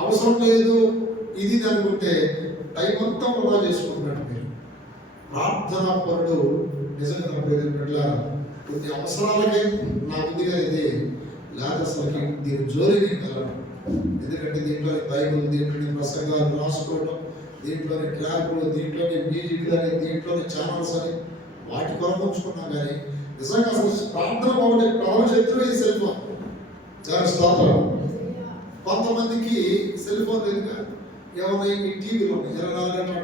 అవసరం లేదు ఇది అనుకుంటే టైం మొత్తం వృధా చేసుకుంటున్నాడు. మీరు ప్రార్థన పరుడు నిజంగా పెట్టారు. కొద్ది అవసరాలకే నా బుద్ధిగా ఇది లేదా అసలుకి దీని జోలికి వెళ్ళడం. ఎందుకంటే దీంట్లోని బైబుల్, దీంట్లోని ప్రసంగాలు రాసుకోవడం, దీంట్లోని ట్రాకులు, దీంట్లోని మ్యూజిక్ అని, దీంట్లోని ఛానల్స్ అని వాటి కొరకు ఉంచుకున్నాం. కానీ నిజంగా అసలు ప్రార్థన బాగుండే ప్రథమ శత్రువు ఈ సెల్ ఫోన్. చాలా స్తోత్రం. కొంతమందికి సెల్ ఫోన్ లేదు. ఏమన్నా ఈ టీవీలో 24 గంటలు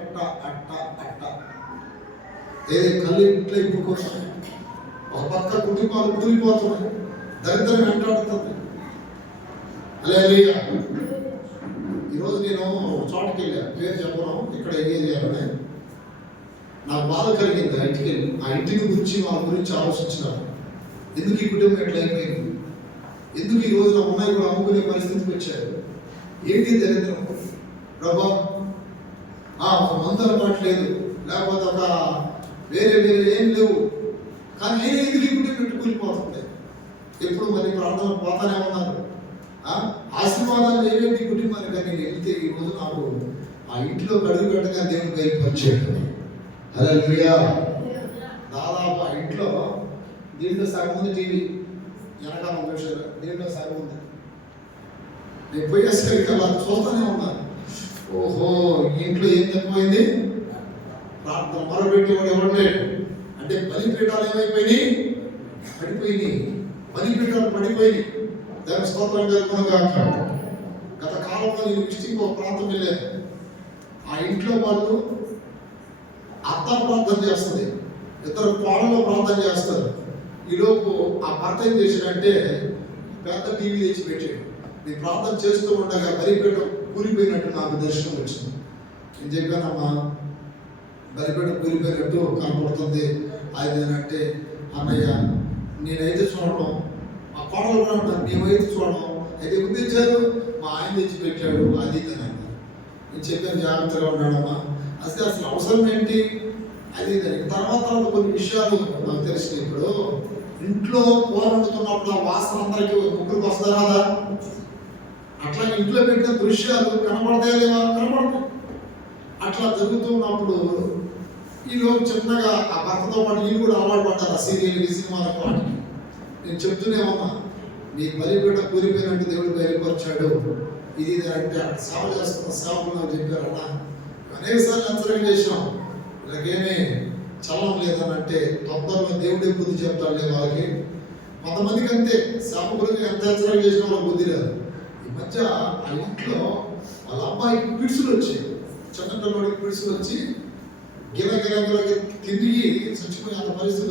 అట్ట ఏదో కళ్ళు ఇంట్లో ఇప్పుకోసం ఒక పక్క కుటుంబాలు కూలిపోతున్నాయి. దరిద్రం వెంటాడుతుంది. హల్లెలూయా. ఈరోజు నేను చోటకి వెళ్ళాను, పేరు చెప్పను, ఇక్కడ ఏం చేయాలని నాకు బాధ కలిగింది. ఆ ఇంటికి వెళ్ళి ఆ ఇంటిని గురించి వాళ్ళ గురించి ఆలోచించినాను. ఎందుకు ఈ కుటుంబం ఎట్లా అయిపోయింది? ఎందుకు ఈ రోజు నా ఉన్నాయి కూడా అమ్ముకునే పరిస్థితికి వచ్చారు? ఏంటి దరిద్రం? ప్రభా ఒక మందు అలవాటు లేదు, లేకపోతే ఒక వేరే ఏం లేవు. కానీ నేను ఎందుకు ఈ కుటుంబం పెట్టి కూలిపోతుంది? ఎప్పుడు మరి ప్రార్థన పోతానే ఉన్నారు. ఆశీర్వాదాలు ఏమేమి కుటుంబానికి కానీ నేను వెళ్తే ఈ రోజు నాకు ఆ ఇంట్లో కడుగు పెట్టగా దేవుడు బయలుపరిచాడు. హల్లెలూయా. దాదాపు ఆ ఇంట్లో దీంట్లో సగం ఉంది టీవీ, వెనకాల చూసారు దీంట్లో సగం ఉంది. నేను పోయేసరికి అలా చూస్తూనే ఉన్నాను. ఓహో, ఇంట్లో ఏం తక్కువైంది? ప్రార్థన మొరపెట్టేవాడు ఎవరు? అంటే బలిపీఠాలు ఏమైపోయినాయి? పడిపోయినాయి. బలిపీఠాలు పడిపోయినాయి. దాని స్తోత్రం జరుగుతుందిగాక. గత కాలంలో నేను విజిటింగ్ ఒక ప్రాంతం వెళ్ళాను. ఆ ఇంట్లో వాళ్ళు అత్త ప్రార్థన చేస్తుంది, ఇద్దరు కోడలు ప్రార్థన చేస్తారు. ఈలోపు ఆ భర్త ఏం చేశాడంటే పెద్ద టీవీ తెచ్చి పెట్టాడు. నేను ప్రార్థన చేస్తూ ఉండగా బలిపీఠం కూలిపోయినట్టు నాకు దర్శనం వచ్చింది. నేను చెప్పానమ్మా, బలిపీఠం కూలిపోయినట్టు కనపడుతుంది. అది అంటే అన్నయ్య నేనైతే చూడడం, మా కోడలు కూడా ఉంటాను, మేమైతే చూడడం, అయితే ఉద్దేశాలు మా ఆయన తెచ్చి పెట్టాడు అది అని అన్నారు. నేను చెప్పాను జాగ్రత్తగా ఉన్నాడమ్మా, అసలు అవసరం ఏంటి అది దానికి తర్వాత కొన్ని విషయాలు నాకు తెలిసినాయి. ఇప్పుడు ఇంట్లో కూర వండుతున్నప్పుడు ఆ వాసన అందరికీ ముగ్గురికి వస్తారా? అట్లా ఇంట్లో పెట్టిన దృశ్యాలు కనపడతాయా లేవా? కనపడతాయి. అట్లా జరుగుతున్నప్పుడు ఈలోపు చిన్నగా ఆ భర్తతో పాటు వీళ్ళు కూడా అలవాటు పడ్డారు ఆ సీరియల్ సినిమాలకు వాటికి. నేను చెప్తూనే ఉన్నా, మీ బలిపీఠ కూలిపోయినట్టు దేవుడు బయలుపరిచాడు. ఇది అంటే సేవ చేస్తున్న సేవలు నాకు చెప్పారన్నా. అనేకసార్లు హెచ్చరిక చేసినాం, ఇలాగేమీ చల్లం లేదని. అంటే తొందరలో దేవుడే బుద్ధి చెప్తాడులే వాళ్ళకి. కొంతమందికి అంతే, సేవకులకి ఎంత హెచ్చరిక చేసిన వాళ్ళకి బుద్ధి లేదు. ఈ మధ్య ఆ ఇంట్లో వాళ్ళ అబ్బాయికి పిడుసులు వచ్చాయి. చిన్నపిల్లడికి పిడుసులు వచ్చి గిల తిరిగి చచ్చిపోయి అంత పరిస్థితి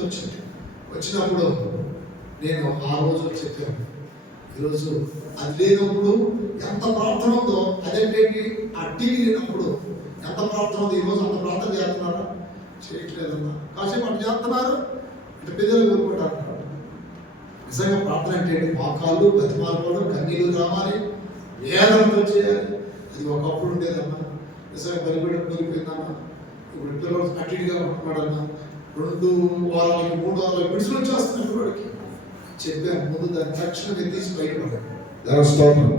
వచ్చినప్పుడు నేను ఆ రోజు చెప్పాను, ఈరోజు అది లేనప్పుడు ఎంత ప్రార్థన ఉందో, అదేంటి ఆ టీవీ లేనప్పుడు ఎంత ప్రార్థన ఉంది. ఈరోజు అంత ప్రార్థన చేస్తున్నారా? చేయట్లేదన్నా. కాసేపు అటు చేస్తున్నారు, ఇటు పెద్దలు కోరుకుంటారు. నిజంగా ప్రార్థన అంటే మోకాళ్ళు బతిమాలుకోవడం, కన్నీళ్ళు రావాలి, వేదనతో చేయాలి. అది ఒకప్పుడు ఉండేదమ్మా. నిజంగా బలిపీఠం కోల్పోయిందమ్మా. ఇప్పుడు పిల్లలు కట్టిగా ఉంటున్నాడన్నా. 2 వారాలకి 3 వారాలకి పిడుసులు వచ్చేస్తున్నాయి పిల్లడికి. చెప్పాను ముందు దాన్ని తక్షణమే తీసి బయటపడాలి. దాని స్తోత్రం.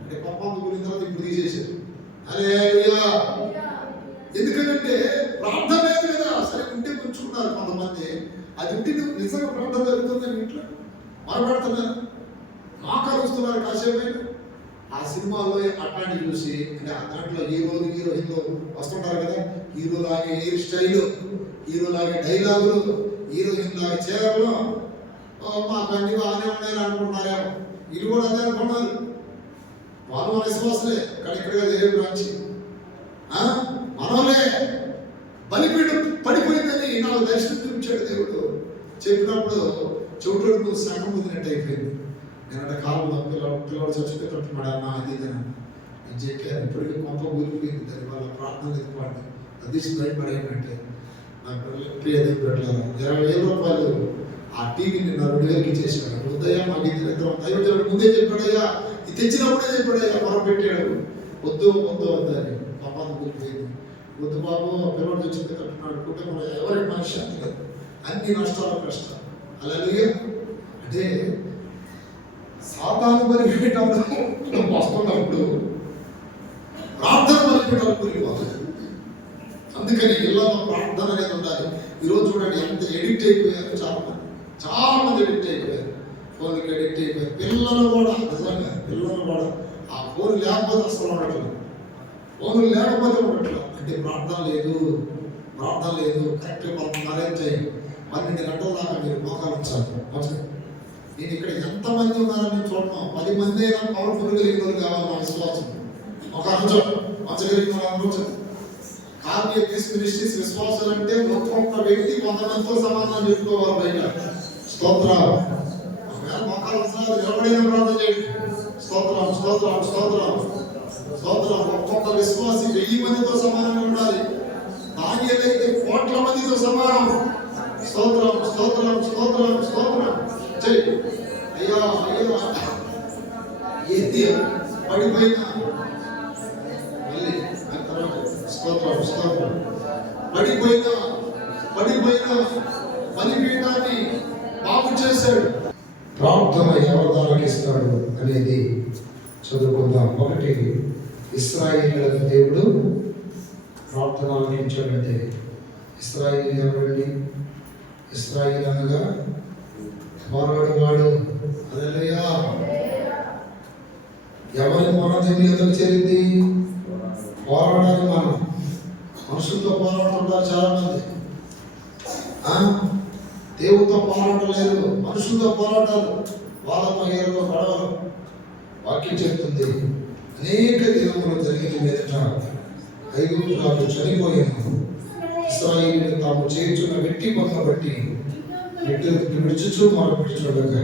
అంటే పప్పాంత గురిన తర్వాత ఇప్పుడు తీసేసారు. హల్లెలూయా. ఎందుకంటే ప్రార్థన లేదు కదా. సరే ఉంటే పుచ్చుకున్నారు కొంతమంది. అది ఉంటే నువ్వు నిజంగా ప్రార్థన జరుగుతుందని ఇంట్లో మరపెడుతున్నారు, మాకాలు వస్తున్నారు కాసేపు. ఆ సినిమాల్లో అట్లాంటి చూసి అంటే దాంట్లో హీరోయిన్లు వస్తుంటారు కదా, హీరో లాగే హెయిర్ స్టైలు, హీరో లాగే డైలాగులు, హీరోయిన్ లాగే చీరలు, మాకు అన్ని బాగానే ఉన్నాయని అనుకుంటున్నారేమో. వీళ్ళు కూడా అదే అనుకున్నారు. వాళ్ళు మన విశ్వాసలే కానీ ఇక్కడగా జరిగే బ్రాంచి మనోలే. బలిపీఠం పడిపోయిందని నాకు దర్శనం చూపించాడు దేవుడు. చెప్పినప్పుడు చెవిటోడు సగం ముదినట్టు అయిపోయింది. నేనంటే కాలంలో పిల్లవాడు చచ్చిపోతున్నాడు అన్న అది ఇది అని చెప్పాను. ఇప్పటికీ కొంత ఊరిపోయింది. దాని వల్ల ప్రార్థన ఎదుగుపడింది. అది బయటపడేయంటే నాకు ప్రియ పెట్టలేదు. 20,000 రూపాయలు ఆ టీవీని నా 2,000కి ఇచ్చేసాడు. ఉదయం మాకు ఇది దగ్గర దైవజనుడు ముందే చెప్పాడయ్యా, ఇది తెచ్చినప్పుడే చెప్పాడయ్యా, మొరపెట్టాడు. వద్దు వద్దు వద్దు అని. పాపాన్ని కూలిపోయింది. వద్దు బాబు పిల్లవాడు తెచ్చింది కట్టున్నాడు. కుటుంబంలో ఎవరికి మనిషి లేదు, అన్ని నష్టాలు కష్టాలు. హల్లెలూయా. అంటే సాతాను బలిపీఠంలో వస్తున్నప్పుడు ప్రార్థన బలిపీఠాలు కూలిపోతుంది. అందుకని ఇళ్ళలో ప్రార్థన అనేది ఉండాలి. ఈరోజు చూడండి ఎంత ఎడిక్ట్ అయిపోయారు చాలా మంది ఎడిక్ట్ అయిపోయారు. ఫోన్కి ఎడిక్ట్ అయిపోయారు. పిల్లలు కూడా నిజంగా పిల్లలు కూడా ఆ ఫోన్ లేకపోతే అసలు ఉండట్లేదు. ఫోన్ లేకపోతే ఉండట్లేదు. అంటే ప్రార్థన లేదు, ప్రార్థన లేదు. కరెక్ట్గా మనం అరేంజ్ చేయండి. 12 గంటల దాకా మీరు మోకాలు ఉంచాలి. నేను ఇక్కడ ఎంతమంది ఉన్నారని చూడటం 10 మంది అయినా పవర్ఫుల్ కలిగిన వాళ్ళు కావాలి. నా విశ్వాసం ఒక అంశం మంచగలిగిన వాళ్ళు కార్మిక మినిస్ట్రీస్ విశ్వాసాలు అంటే ఒక్కొక్క వ్యక్తి కొంతమందితో సమాధానం చెప్పుకోవాలి. బయట స్తోత్రాలు. ఒకవేళ మోకాలు ఉంచాలి, ఎవరైనా ప్రార్థన చేయండి. స్తోత్రం స్తోత్రం స్తోత్రం స్తోత్రం. ఒక్కొక్క విశ్వాసి 1000 మందితో సమానంగా ఉండాలి. దానియలైతే కోట్ల మందితో సమానం. స్తోత్రం స్తోత్రం స్తోత్రం స్తోత్రం. అయ్యా అయ్యా ఏది పడిపోయినా మళ్ళీ స్తోత్రం స్తోత్రం. పడిపోయినా బలిపీఠాన్ని బాగు చేశాడు. ప్రార్థన ఎవరు దానికిస్తాడు అనేది చదువుకుందాం. ఒకటి, ఇశ్రాయేలీయుల దేవుడు ప్రార్థన ఆలకించాడంటే ఇశ్రాయేలు ఎవరండి? ఇశ్రాయేలు అనగా పోరాడువాడు. హల్లెలూయా. ఎవరి మొర దేవుని ఎదురు చేరింది? పోరాడాలి. మనం మనుషులతో పోరాడుతుంటారు చాలా మంది. దేవుడితో పోరాడలేదు, మనుషులతో పోరాటాలు, వాళ్ళతో ఏదో గొడవలు. వాక్యం చెప్తుంది అనేక దినములు జరిగిన మీదట ఐగుప్తురాజు చనిపోయాను. ఇశ్రాయేలీయులు తాము చేర్చున్న వెట్టి పనులను బట్టి విడుచుచు మొరపెట్టుచుండగా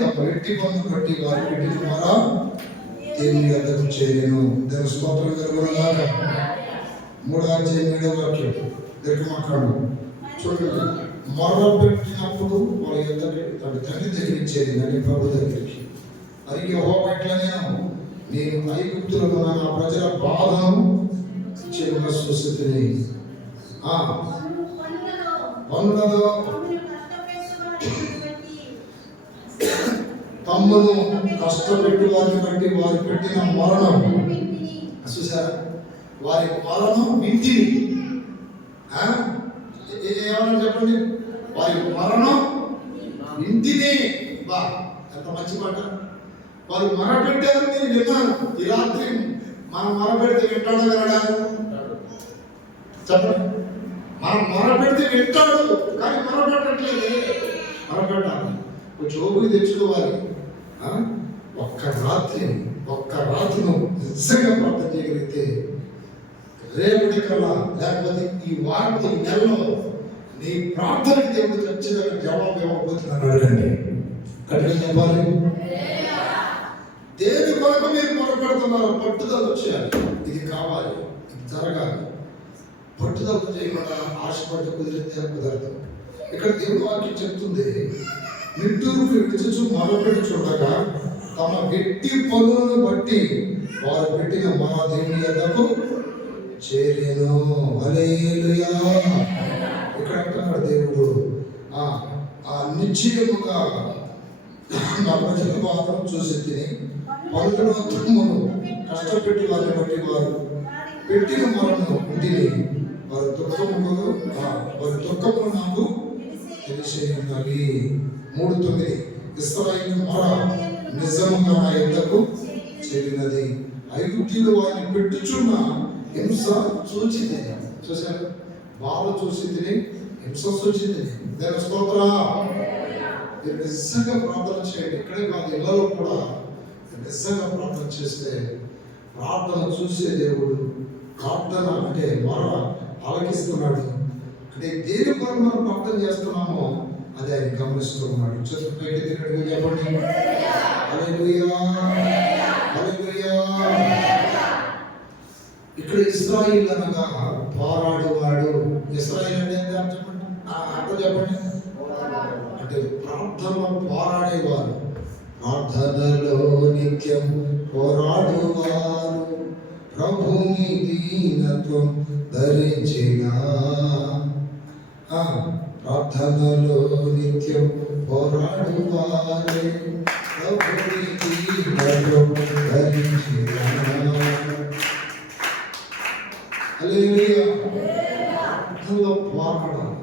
తమ వెట్టి పనులను బట్టి వారి పెట్టిన ద్వారా దేవుని వద్దకు చేరెను. దేవుని స్తోత్రం కలుగునుగాక. 3:7 వాక్యం దీర్ఘమాకాండం చూడండి. మొరపెట్టినప్పుడు వాళ్ళ యొద్దకు తన తండ్రి దగ్గరికి చేరిందని ప్రభు దగ్గరికి. మరి యెహోవా నేను ఐగుప్తులలో నా ప్రజల బాధను చెరువుగా చూస్తుంది. పనులలో తమ్మును కష్టపెట్టి వారిని బట్టి వారు పెట్టిన మరణం చూసారా? వారి మరణం వింటిని ఏమన్నా చెప్పండి. వారి మరణం వింటిని. బా ఎంత మంచి మాట. వారు మొరపెట్టారు, నేను విన్నాను. ఈ రాత్రి మనం మొరపెడితే వింటాడు వినడా? చెప్పండి. మనం మొరపెడితే వింటాడు కానీ మొరపెట్టట్లేదు. మొరపెట్టాలి, కొంచెం ఓపిక తెచ్చుకోవాలి. ఒక్క రాత్రి నువ్వు నిజంగా ప్రార్థన చేయగలిగితే రేపటి కల్లా లేకపోతే ఈ వారం నెలలో నీ ప్రార్థనకి దేవుడు ఖచ్చితంగా జవాబు ఇవ్వబోతున్నాను. అడగండి, కఠిన చెప్పాలి. దేని కొరకు మీరు మొరపెడుతున్నారో పట్టుదల వచ్చేయాలి. ఇది కావాలి, ఇది జరగాలి. పట్టుదలతో చేయకుండా ఆశపడి కుదిరితే కుదరదు. ఇక్కడ దేవుడు వాక్యం చెప్తుంది, నిట్టూరు విడుచుచు మొరపెట్టుచుండగా తమ వెట్టి పనులను బట్టి వారు పెట్టిన మా దేవుని యొద్దకు చేరెను. హల్లెలూయా. ఇక్కడ అంటున్నాడు దేవుడు, నిశ్చయముగా నా ప్రజల బాధను చూసి తిని పనులను తుమ్మును కష్టపెట్టి వారిని బట్టి వారు పెట్టిన మరణం ఇంటిని వారి దుఃఖములు నాకు తెలిసేయున్నవి. 3:9 ఇశ్రాయేలు మొర నిజముగా నా యొద్దకు చేరినది. ఐగుప్తీయులు వారిని పెట్టుచున్న హింస చూచి తిని. చూశారు, బాధ చూసి తిని, హింస చూచి తిని. దేవుని స్తోత్రం. మీరు నిజంగా ప్రార్థన చేయండి. ఇక్కడే కాదు, ఇళ్లలో కూడా నిజంగా ప్రార్థన చేస్తే ప్రార్థన చూసే దేవుడు, ప్రార్థన అంటే మొర ఆలకిస్తున్నాడు. అంటే దేని కొరకు మనం ప్రార్థన చేస్తున్నామో అది ఆయన గమనిస్తూ ఉన్నాడు. చెప్పండి హల్లెలూయా, హల్లెలూయా. ఇక్కడ ఇశ్రాయేలు అనగా పోరాడువాడు. ఇశ్రాయేలు అంటే చెప్పండి, అర్థం చెప్పండి. అంటే ప్రార్థనలో పోరాడేవారు, ప్రార్థనలో నిత్యం పోరాడువారు, ప్రభుని దీనత్వం ధరించిన. ప్రార్థనలో నిత్యం పోరాడువారే, ప్రభుని దీనత్వం ధరించిన. హల్లెలూయా. ప్రార్థనలో పోరాడాలి.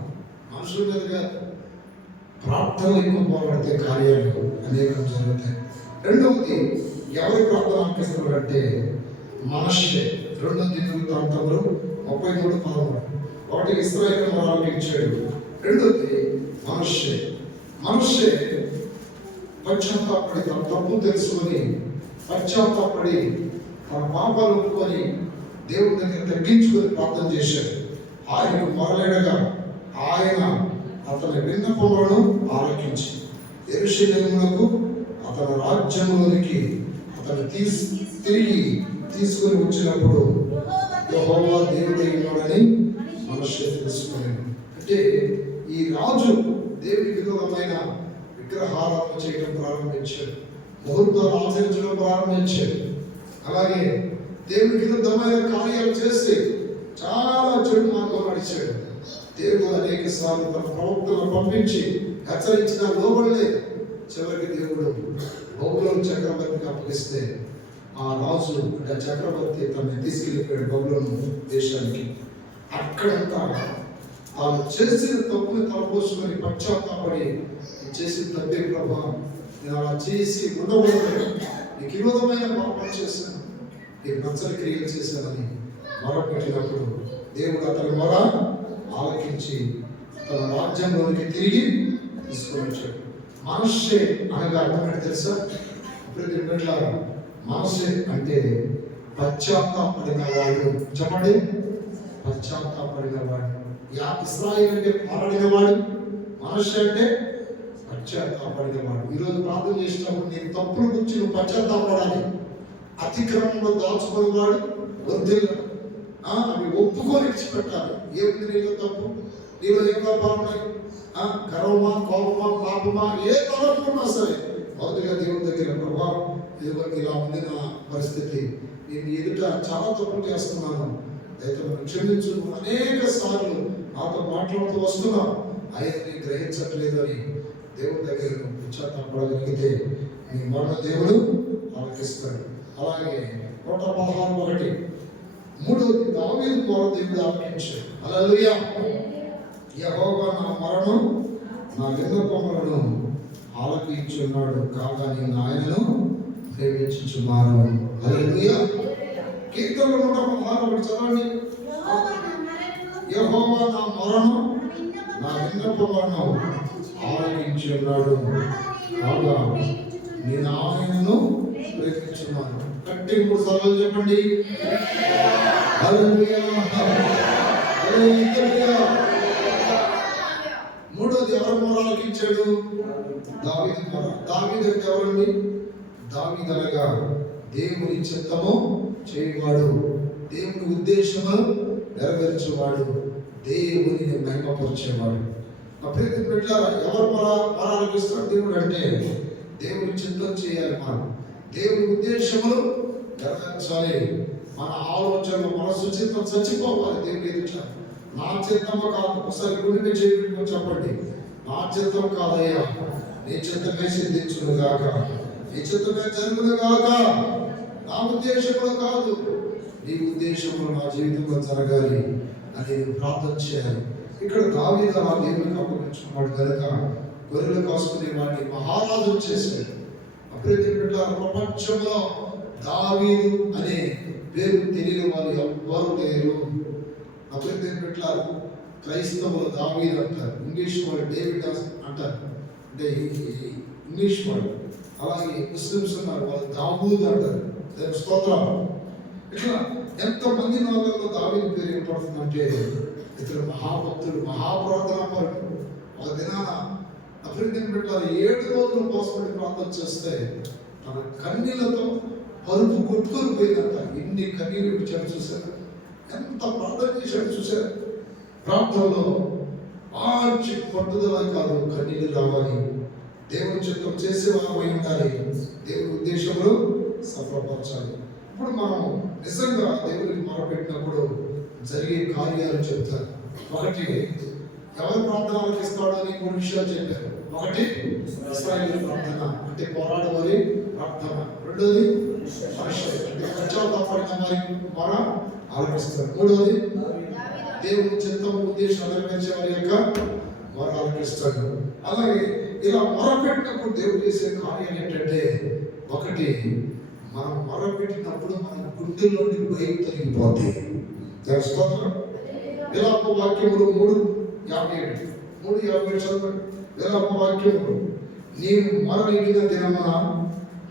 మనుషుల మీదుగా ప్రార్థనలు ఎక్కువ పోరాడితే కార్యాలు అనేకం జరుగుతాయి. రెండవది, ఎవరి ప్రార్థన ఆలకిస్తున్నాడంటే మనష్షే. 2 దినవృత్తాంతములు 33:13. ఒకటి ఇశ్రాయేలు మొర ఆలకించాడు. రెండవది మనష్షే. మనష్షే పశ్చాత్తాపడి, తన తప్పు తెలుసుకొని పశ్చాత్తాపడి తన పాపాలు ఒప్పుకొని దేవుడి దగ్గర తగ్గించుకొని ప్రార్థన చేశాడు. ఆయనకు మొరలేడగా ఆయన అతని విన్నపములను ఆలకించి యెరూషలేమునకు అతని రాజ్యంలోనికి అతను తిరిగి తీసుకొని వచ్చినప్పుడు యెహోవా దేవుడై ఉన్నాడని మనష్షే తెలుసుకున్నాడు. అంటే ఈ రాజు దేవుని విరోధమైన విగ్రహారాధన చేయడం ప్రారంభించాడు, ముహూర్తాలు ఆచరించడం ప్రారంభించాడు. అలాగే దేవుని విరుద్ధమైన కార్యాలు చేసి చాలా చెడు మార్గం నడిచాడు. దేవుడు అనేక సార్లు తన ప్రవక్తలను పంపించి హెచ్చరించిన లోబడలేదు. చివరికి దేవుడు బబులోను చక్రవర్తికి అప్పగిస్తే ఆ రాజు అంటే చక్రవర్తి తనని తీసుకెళ్ళిపోయాడు బబులోను దేశానికి. అక్కడంతా తాను చేసిన తప్పుని తలపోసుకొని పశ్చాత్తాపడి, చేసిన తప్పే ప్రభా, నేను అలా చేసి ఉండకూడదు, నీకు విరోధమైన పాపం చేశాను, నీకు నచ్చని క్రియలు చేశానని మొరపెట్టినప్పుడు దేవుడు అతని మొర ఆలకించి తన రాజ్యంలోనికి తిరిగి తీసుకొని వచ్చాడు. మనష్షే అనగా అర్థమేంటి తెలుసా? ఇప్పుడు మనష్షే అంటే పశ్చాత్తాపడిన వాడు. చెప్పండి, పశ్చాత్తాపడిన వాడు. ఇశ్రాయేలు అంటే పోరాడిన వాడు, మనష్షే అంటే పశ్చాత్తాపడిన వాడు. ఈరోజు ప్రార్థన చేసినప్పుడు నీ తప్పుల గురించి నువ్వు పశ్చాత్తాపడాలి. అతిక్రమంలో దాచుకుని వాడు వద్దు, అవి ఒప్పుకొని విడిచిపెట్టాలి. ఏమిటి నీలో తప్పు, నీలో ఏం లోపాలు ఉన్నాయి, గర్వమా, కోపమా, పాపమా, ఏ తలపున్నా సరే మొదటిగా దేవుని దగ్గర ప్రభా, ఇదివరకు ఇలా ఉంది నా పరిస్థితి, నేను ఎదుట చాలా తప్పులు చేస్తున్నాను, అయితే మనం క్షమించు. అనేక సార్లు నాతో మాట్లాడుతూ వస్తున్నాం, ఆయన్ని గ్రహించట్లేదు అని దేవుని దగ్గర పశ్చాత్తాపడగలిగితే నీ మొన్న దేవుడు ఆలకిస్తాడు. అలాగే 116:1 మూడవది దావీదు మొర దేవుడు ఆలకించాడు. హల్లెలూయా. యెహోవా నా మొరను నా విన్నపములను ఆలకించున్నాడు కాగా నేను ఆయనను ప్రేమించుచున్నాను. హల్లెలూయా. కీర్తనలు 116:1 చదవండి. యెహోవా నా మొరను నా విన్నపములను ఆలకించున్నాడు కాగా నేను ఆయనను ప్రేమించున్నాను. కట్టి 3 సార్లు చెప్పండి. హల్లెలూయా, హల్లెలూయా. మూడోది ఎవరు మొర ఆలకించాడు? దావీదు మొర. దావీదు అంటే ఎవరండి? దావీదు అనగా దేవుని చిత్తము చేయవాడు, దేవుని ఉద్దేశము నెరవేర్చేవాడు, దేవుని మహిమపరిచేవాడు. మా ప్రియమైన బిడ్డలారా, ఎవరు మొర ఆలకిస్తాడు దేవుడు అంటే దేవుని చిత్తం చేయాలి. మనం దేవుని ఉద్దేశములు నెరవేర్చాలి. మన ఆలోచనలు, మన సుచిత్తం చచ్చిపోవాలి. దేవుని ఎదుట నా చిత్తము కాదు. ఒకసారి గుండె చేయి చెప్పండి, నా చిత్తం కాదయ్యా, నీ చిత్తమే సిద్ధించును గాక, నీ చిత్తమే జరుగును గాక, నా ఉద్దేశంలో కాదు నీ ఉద్దేశంలో నా జీవితంలో జరగాలి అని నేను ప్రార్థన చేయాలి. ఇక్కడ దావీదు ఆ దేవునికి అప్పగించుకున్నాడు కనుక గొర్రెలు కాసుకునే వాడిని మహారాజు చేశాడు. అప్పుడే ప్రపంచంలో దావీదు అనే పేరు తెలియని వాళ్ళు ఎవ్వరు లేరు. అప్పుడే క్రైస్తవులు దావీదు అంటారు, ఇంగ్లీష్ వాళ్ళు డేవిడ్ అంటారు, అంటే ఇంగ్లీష్ వాళ్ళు. అలాగే ముస్లిమ్స్ ఉన్నారు, వాళ్ళు దావూద్ అంటారు. దాని స్తోత్రం. ఇట్లా ఎంతమంది నాలుగులో దావీదు పేరు ఏర్పడుతుందంటే ఇతడు మహాభక్తుడు, మహాప్రార్థనాపరుడు. ఒక దినాన అభివృద్ధిని పెట్టాలి 7 రోజులు పోసపడి ప్రార్థన చేస్తే తన కన్నీళ్లతో పరుపు కొట్టుకొని పోయిందంట. ఎన్ని కన్నీళ్ళు ఇచ్చాడు చూశారు, ఎంత ప్రార్థన చేశాడు చూశారు. ప్రార్థనలో మంచి పట్టుదల కాదు, కన్నీళ్ళు రావాలి, దేవుని చిత్తం చేసేవారమై ఉండాలి, దేవుని ఉద్దేశంలో సఫలపరచాలి. ఇప్పుడు మనం నిజంగా దేవునికి మొరపెట్టినప్పుడు జరిగే కార్యాలు చెప్తారు. ఒకటి, ఎవరు ప్రార్థన ఆలకిస్తాడో అని 3 విషయాలు చెప్పారు. ఒకటి, ఇశ్రాయేలు ప్రార్థన అంటే పోరాడేవారి ప్రార్థన. రెండోది, మనుషులు అంటే పశ్చాత్తాపడిన వారి మొర ఆలకిస్తారు. మూడోది, దేవుని చిత్తం ఉద్దేశం నెరవేర్చే వారి యొక్క మొర ఆలకిస్తాడు. అలాగే ఇలా మొరపెట్టినప్పుడు దేవుడు చేసే కార్యం ఏంటంటే, ఒకటి, మనం మొరపెట్టినప్పుడు మన గుండెల్లోని భయం తొలగిపోతుంది. స్తోత్రం. విలాప వాక్యములు 3:57 చదవండి. విలాప వాక్యములు, నీవు మొరలిగిన దినమున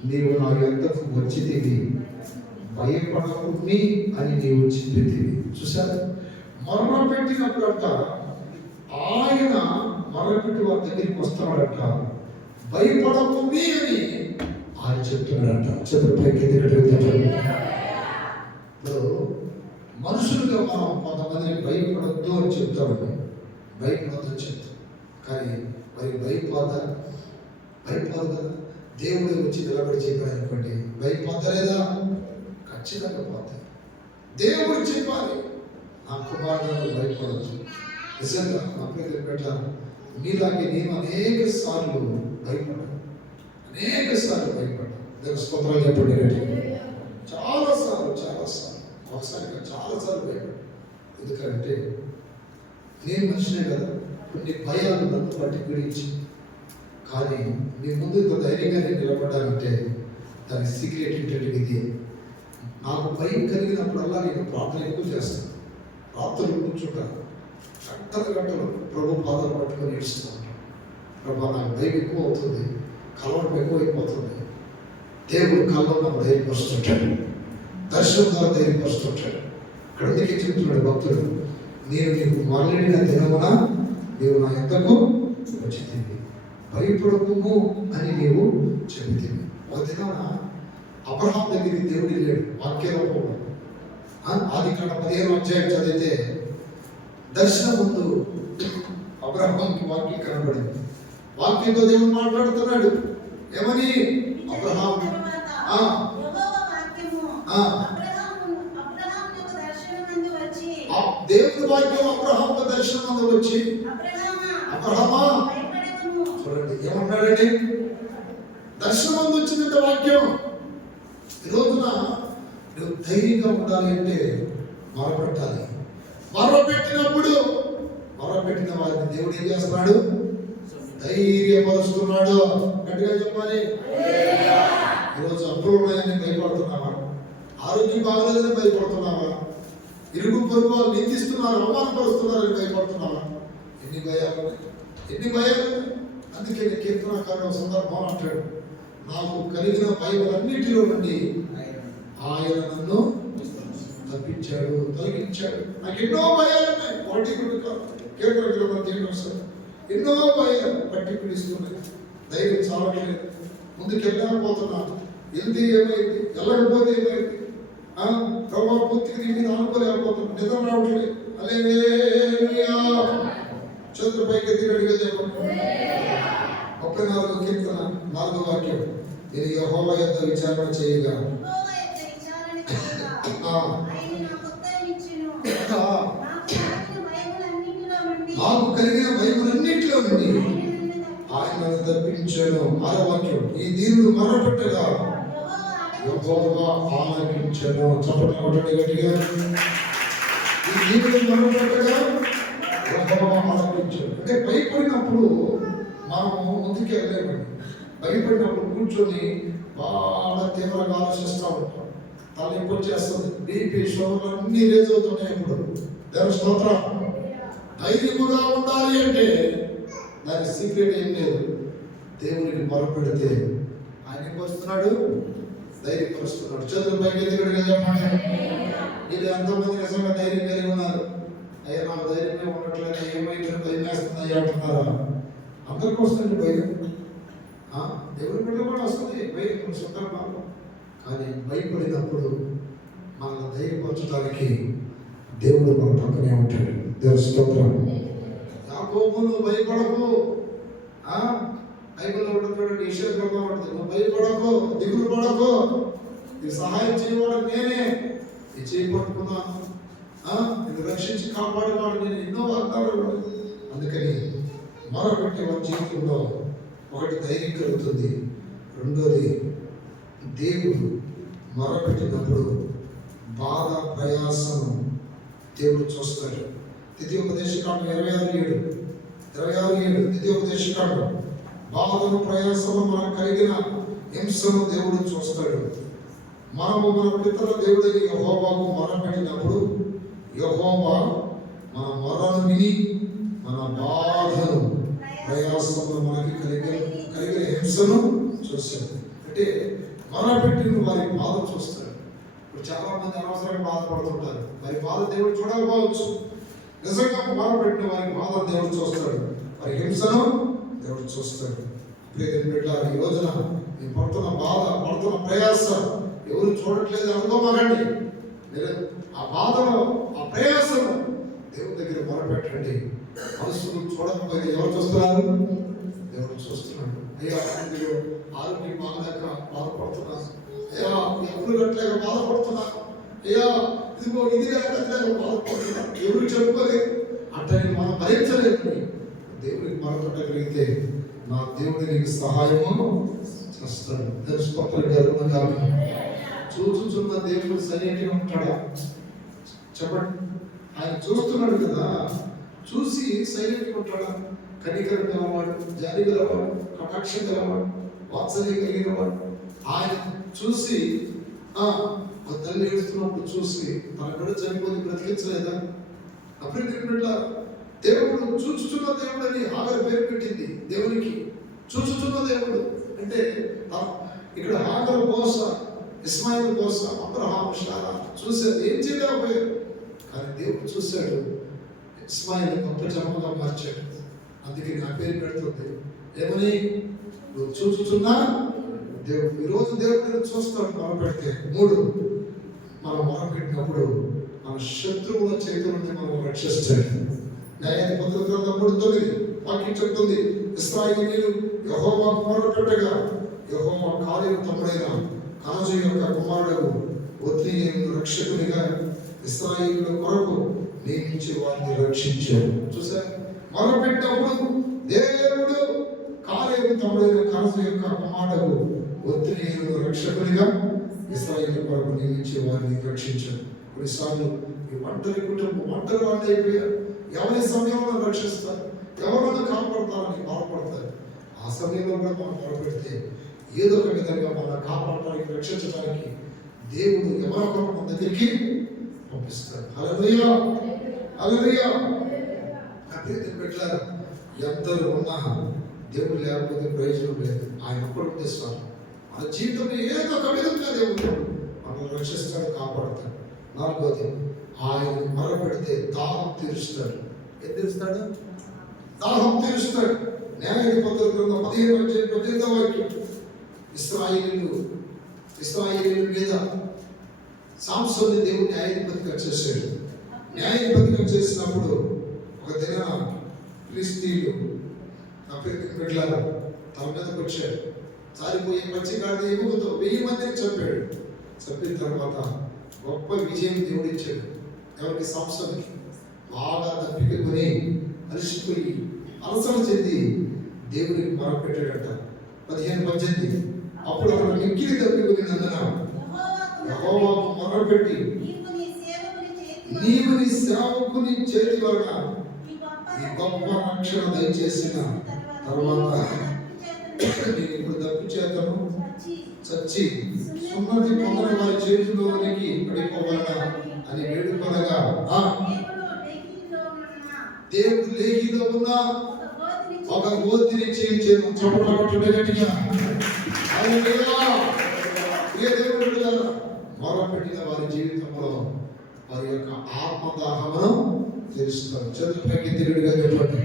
నీవు నా యొద్దకు వచ్చితివి, భయపడకుమి అని నీవు చెప్పితివి. చూసారా, మొరపెట్టినప్పుడు అంట ఆయన మొరపెట్టి వారి దగ్గరికి వస్తున్నాడట, భయపడకుమి అని ఆయన చెప్తున్నాడంట. చతుర్పైకి ఇప్పుడు మనుషులుగా మనం కొంతమందిని భయపడద్దు అని చెప్తామండి, భయపడద్దు అని చెప్తాం. కానీ మరి భయపోదు కదా. దేవుడు వచ్చి నిలబడి చెప్పాడు అనుకోండి, భయపోతలేదా? ఖచ్చితంగా పోతాయి. దేవుడు చెప్పాలి, నా కుమారుడు భయపడద్దు. నిజంగా అప్పుడు పెట్టాను, మీలాగే నేను అనేక సార్లు భయపడ్డాను. దేవుని స్తోత్రాలు చెప్పండి. చాలాసార్లు ఒకసారి చాలాసార్లు భయపడ్డాను. ఎందుకంటే నేను మనిషినే కదా, కొన్ని భయాలు నన్ను పట్టి పీడించి, కానీ మీ ముందు ఇంత ధైర్యంగా నేను నిలబడ్డానంటే దాని సీక్రెట్ ఏంటంటే ఇది, నాకు భయం కలిగినప్పుడల్లా నేను ప్రార్థన ఎక్కువ చేస్తాను. రాత్రులు కూర్చుంటాను, గంటలు ప్రభు పాదాలు పట్టుకొని ఏడుస్తూ ఉంటాను. ప్రభు నాకు భయం ఎక్కువ అవుతుంది, కలవడం ఎక్కువైపోతుంది. దేవుడు కల్లో నాకు ధైర్యపరుస్తుంటాడు, దర్శనం ద్వారా ధైర్యపరుస్తుంటాడు. ఇక్కడ అందుకే చెప్తున్నాడు భక్తుడు, నేను నీకు మొరలిడిన దినమున నీవు నా యొద్దకు వచ్చితివి, భయపడకుము అని నీవు చెబితివి. ఒక దినాన అబ్రహాం దగ్గరికి దేవుడు వెళ్ళాడు వాక్యరూపంలో. ఆదికాండ 15వ అధ్యాయం చదివితే దర్శనం ముందు అబ్రహాంకి వాక్యం కనబడింది. వాక్యంతో దేవుడు మాట్లాడుతున్నాడు. ఏమని? అబ్రహాం దేవుని వాక్యం అబ్రహాంకు దర్శనం వచ్చి, అబ్రహామా చూడండి ఏమన్నాడండి, దర్శనం వచ్చిందంటే వాక్యం. ఈ రోజున నువ్వు ధైర్యంగా ఉండాలి అంటే మొరపెట్టాలి. మొరపెట్టిన వారిని దేవుడు ఏం చేస్తున్నాడు? ధైర్యపరుస్తున్నాడు. గట్టిగా చెప్పాలి. ఈరోజు అప్పులు ఉన్నాయని భయపడుతున్నావా? ఆరోగ్యం బాగలేదని భయపడుతున్నావా? ఇరుగు పొరుగు వాళ్ళు నిందిస్తున్నారు, అవమానపరుస్తున్నారని భయపడుతున్నావా? ఎన్ని భయాలు. అందుకే కీర్తనకారుడు ఒక సందర్భం అంటాడు, నాకు కలిగిన భయములన్నిటిలో నుండి ఆయన నన్ను తప్పించాడు, తొలగించాడు. నాకు ఎన్నో భయాలు ఉన్నాయి. కీర్తన ఎన్నో భయాలు పట్టి పిలుస్తున్నాయి. ధైర్యం చాలట్లేదు, ముందుకు వెళ్ళకపోతున్నాను. వెళ్తే ఏమైంది, వెళ్ళకపోతే ఏమైంది, ప్రభావ పూర్తిగా నీ మీద అనుకోలేకపోతున్నాను, నిద్ర రావట్లేదు. హల్లెలూయా. చేతుల పైకి ఎత్తినట్టుగా చెప్పండి. 34వ కీర్తన 4వ వాక్యం, నేను యెహోవా యొద్ద విచారణ చేయగా నాకు కలిగిన భయములన్నిటిలో నుండి ఆయన తప్పించాను. 6వ వాక్యం, ఈ దీనుడు మొరపెట్టగా యెహోవా ఆలకించెను. చప్పట్లు కొట్టండి గట్టిగా. ఈ దీనుడు మొరపెట్టగా యెహోవా ఆలకించెను. అంటే భయపడినప్పుడు మనము ముందుకు వెళ్ళలేమండి. భయపడినప్పుడు కూర్చొని బాగా తీవ్రంగా ఆలోచిస్తూ ఉంటాం. తలనొప్పి వచ్చేస్తుంది, బీపీ షుగర్ అన్నీ రేజ్ అవుతున్నాయి. ఇప్పుడు దేవుని స్తోత్రం. ధైర్యముగా ఉండాలి అంటే దానికి సీక్రెట్ ఏం లేదు. దేవునికి మొరపెడితే ఆయన ఏం పరుస్తున్నాడు? ధైర్యపరుస్తున్నాడు. చేతులు పైకి ఎత్తుగడిగా చెప్పండి. ఇది ఎంతోమంది నిజంగా ధైర్యం కలిగి ఉన్నారు. అయ్యా నాకు ధైర్యమే ఉండట్లేదు, ఏమైనా భయం వేస్తుంది అంటున్నారా? అందరికీ వస్తుంది భయం. దేవుని బిడ్డ కూడా వస్తుంది భయం సందర్భాలు. కానీ భయపడినప్పుడు మనల్ని ధైర్యపరచడానికి దేవుడు మన పక్కనే ఉంటాడు. దేవుని స్తోత్రం. యాకోబు నువ్వు భయపడకు. బైబిల్లో ఉంటుంది, ఈశ్వర గ్రంథం ఉంటుంది, నువ్వు భయపడకు, దిగులు పడకు, నీకు సహాయం చేయవాడు నేనే, నీ చేయి పట్టుకున్నాను, నిన్ను రక్షించి కాపాడేవాడు నేను, ఎన్నో వాగ్దానాలు. అందుకని మొరపెట్టి మన జీవితంలో ఒకటి ధైర్యం కలుగుతుంది. రెండోది, దేవుడు మొరపెట్టినప్పుడు బాధ ప్రయాసను దేవుడు చూస్తాడు. ద్వితీయోపదేశకాండం 26:7 ద్వితీయోపదేశకాండం. బాధను ప్రయాసము మనకు కలిగిన హింసను దేవుడు చూస్తాడు. మనము మన పితరుల దేవుడికి యెహోవాకు మొరపెట్టినప్పుడు యెహోవా మన మొరను విని మన బాధను ప్రయాసము మనకి కలిగిన హింసను చూస్తాడు. అంటే మొరపెట్టిన వారి బాధ చూస్తాడు. ఇప్పుడు చాలా మంది అనవసరంగా బాధపడుతుంటారు. వారి బాధ దేవుడు చూడకపోవచ్చు. నిజంగా మొరపెట్టిన వారి బాధ దేవుడు చూస్తాడు, వారి హింసను దేవుడు చూస్తాడు. ప్రియమైన బిడ్డలారా, ఈ రోజున నేను పడుతున్న బాధ, పడుతున్న ప్రయాస ఎవరు చూడట్లేదు అనుకోమాకండి. మీరు ఆ బాధను, ఆ ప్రయాసను దేవుడి దగ్గర మొరపెట్టండి. మనసును చూడకపోతే ఎవరు చూస్తున్నారు? దేవుడు చూస్తున్నాడు. అయ్యా మీరు ఆరోగ్యం బాగలేక బాధపడుతున్నారు, అయ్యా ఎవరు కట్టలేక బాధపడుతున్నారు, అయ్యా ఇదిగో ఇది కట్టలేక బాధపడుతున్నారు, ఎవరు చెప్పుకోలేదు అంటే మనం భరించలేదు. దేవుడికి మొరపెట్టగలిగితే నా దేవుడు నీకు సహాయము చేస్తాడు. చూచుచున్న దేవుడు సరైనగా ఉంటాడా? చెప్పండి. ఆయన చూస్తున్నాడు కదా, చూసి సైలెంట్గా ఉంటాడా? కనికరం గలవాడు, జాలి గలవాడు, కటాక్షం గలవాడు, వాత్సల్యం కలిగిన వాడు. ఆయన చూసి తల్లి ఏడుస్తున్నప్పుడు చూసి తన బిడ్డ చనిపోయి బ్రతికించలేదా? అప్పుడు బిడ్డ దేవుడు చూచుచున్న దేవుడు అని హాగరు పేరు పెట్టింది. దేవునికి చూచుచున్న దేవుడు అంటే ఇక్కడ హాగరు కోస, ఇస్మాయిల్ కోస, అబ్రహాం షారా చూశారు, ఏం చేయలేకపోయారు. కానీ దేవుడు చూశాడు, ఇస్మాయిల్ గొప్ప జన్మగా మార్చాడు. అందుకే నా పేరు పెడుతుంది ఏమని? నువ్వు చూచుచున్నా దేవుడు. ఈరోజు దేవుడు చూస్తాడు మొరపెడితే. 3, మనం మొరపెట్టినప్పుడు మన శత్రువుల చేతుల నుండి మనం రక్షిస్తాడు. న్యాయాధిపతుల గ్రంథం 3:9 వాక్యం చెప్తుంది, ఇశ్రాయేలీయులు యెహోవాకు మొరపెట్టగా యెహోవా కాలేబు తమ్ముడైన కనజు యొక్క కుమారుడు ఒత్నీయేలును రక్షకునిగా ఇశ్రాయేలీయుల కొరకు నియమించి వారిని రక్షించాడు. చూసారు, మొరపెట్టినప్పుడు దేవుడు కాలేబు తమ్ముడైన కనజు యొక్క కుమారుడు ఒత్నీయేలును రక్షకునిగా ఇశ్రాయేలీయుల కొరకు నియమించి వారిని రక్షించాడు. కొన్నిసార్లు ఈ ఒంటరి కుటుంబం, ఒంటరి వాళ్ళు అయిపోయారు. ఎవరి సమయంలో రక్షిస్తారు, ఎవరిని కాపాడతారని బాధపడతారు. ఆ సమయంలో కూడా మనం మొరపెడితే ఏదో ఒక విధంగా మనం కాపాడటానికి, రక్షించడానికి దేవుడు ఎవరొకరు మన దగ్గరికి పంపిస్తారు. హల్లెలూయా, హల్లెలూయా. అదే పెట్టారు. ఎందరూ ఉన్నా దేవుడు లేకపోతే ప్రయోజనం లేదు. ఆయన ఒక్కడు ఉద్దేశం మన జీవితంలో ఏదో ఒక విధంగా దేవుడు మనల్ని రక్షిస్తాడు, కాపాడుతాడు. 4వది, ఆయన మొరపెడితే దాహం తీరుస్తాడు. ఏం తీరుస్తాడు? దాహం తీరుస్తాడు. న్యాయాధిపతుల గ్రంథం 15:18 వాక్యం. ఇశ్రాయేలీయుల మీద సాంసోన్ని దేవుడు న్యాయాధిపతిగా చేశాడు. న్యాయాధిపతిగా చేసినప్పుడు ఒక దిన ఫిలిష్తీయులు బిడ్డలారా తన మీదకి వచ్చాడు. సారిపోయే పచ్చిగాడిద ఎముకతో 1000 మందిని చంపాడు. చంపిన తర్వాత గొప్ప విజయం దేవుడు ఇచ్చాడు. ఎవరికి? సాంసోనికి. బాగా తప్పికొని అలసిపోయి అలసట చెంది దేవునికి మొరపెట్టాడట. 15-18 అప్పుడు అతడు మిక్కిలి తప్పిపోయినందున యెహోవాకు మొరపెట్టి నీవు నీ సేవకుని చేతి వలన ఈ గొప్ప రక్షణ దయచేసిన తర్వాత నేను ఇప్పుడు తప్పు చేతను చచ్చి సున్నతి పొందని వారి చేతిలోనికి పడిపోవాలన అని వేడుకొనగా దేవుడు లేఖిలో ఉన్న ఒక గోతిని చేయించేది. చెప్పబడుతున్నట్టుగా మొరపెట్టిన వారి జీవితంలో వారి యొక్క ఆత్మదాహమును తెలుస్తారు. చదువుపైకి తిరుగుడుగా చెప్పండి.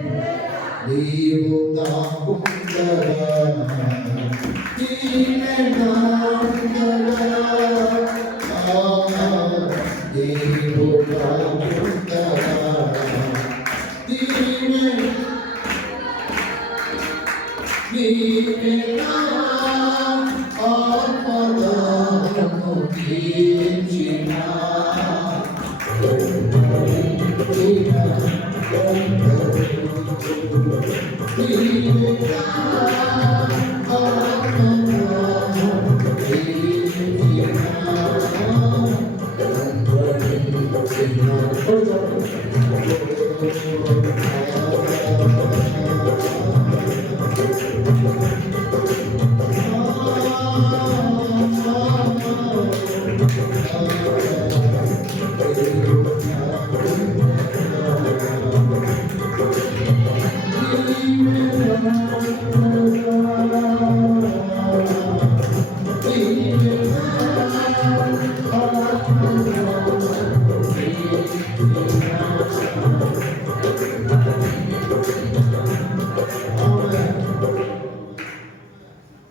నీవు దాకుండగా నీవే నాకుండగా నీవు దాకుండగా నీవే నా ఆత్మదాహము తీర్చినా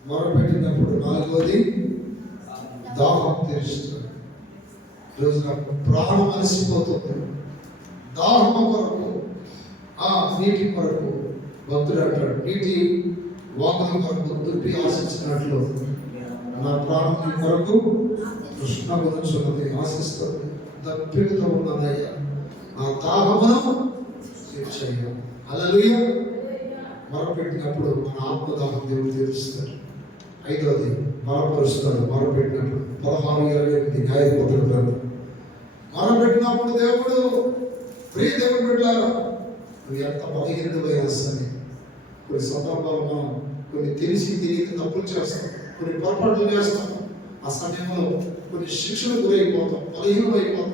మొరపెట్టినప్పుడు 4వది దాహం తీరుస్తుంది. ఈరోజు నాకు ప్రాణం అలసిపోతుంది, దాహం కొరకు నీటి కొరకు భక్తుడు అంటాడు, నీటి వాకుల కొరకు దుప్పి ఆశించినట్లు నా ప్రాణం నీ కొరకు కృష్ణ గురించున్నది ఆశిస్తుంది. దప్పికతో ఉన్నదయ్యా, నా దాహమును తీర్చయ్యా. హల్లెలూయా. మొరపెట్టినప్పుడు మన ఆత్మదాహం దేవుడు తీరుస్తాడు. 5వది బలపరుస్తాడు. మొరపెట్టినప్పుడు 16-28 న్యాయపత్రుల గ్రంథం. మొరపెట్టినప్పుడు దేవుడు ప్రియ దేవుడు పెట్టారు. నువ్వు ఎంత బలహీనుడైనా సరే, కొన్ని సందర్భాలు మనం కొన్ని తెలిసి తెలియక తప్పులు చేస్తాం, కొన్ని పొరపాట్లు చేస్తాం. ఆ సమయంలో కొన్ని శిక్షలు గురైపోతాం, బలహీనమైపోతాం.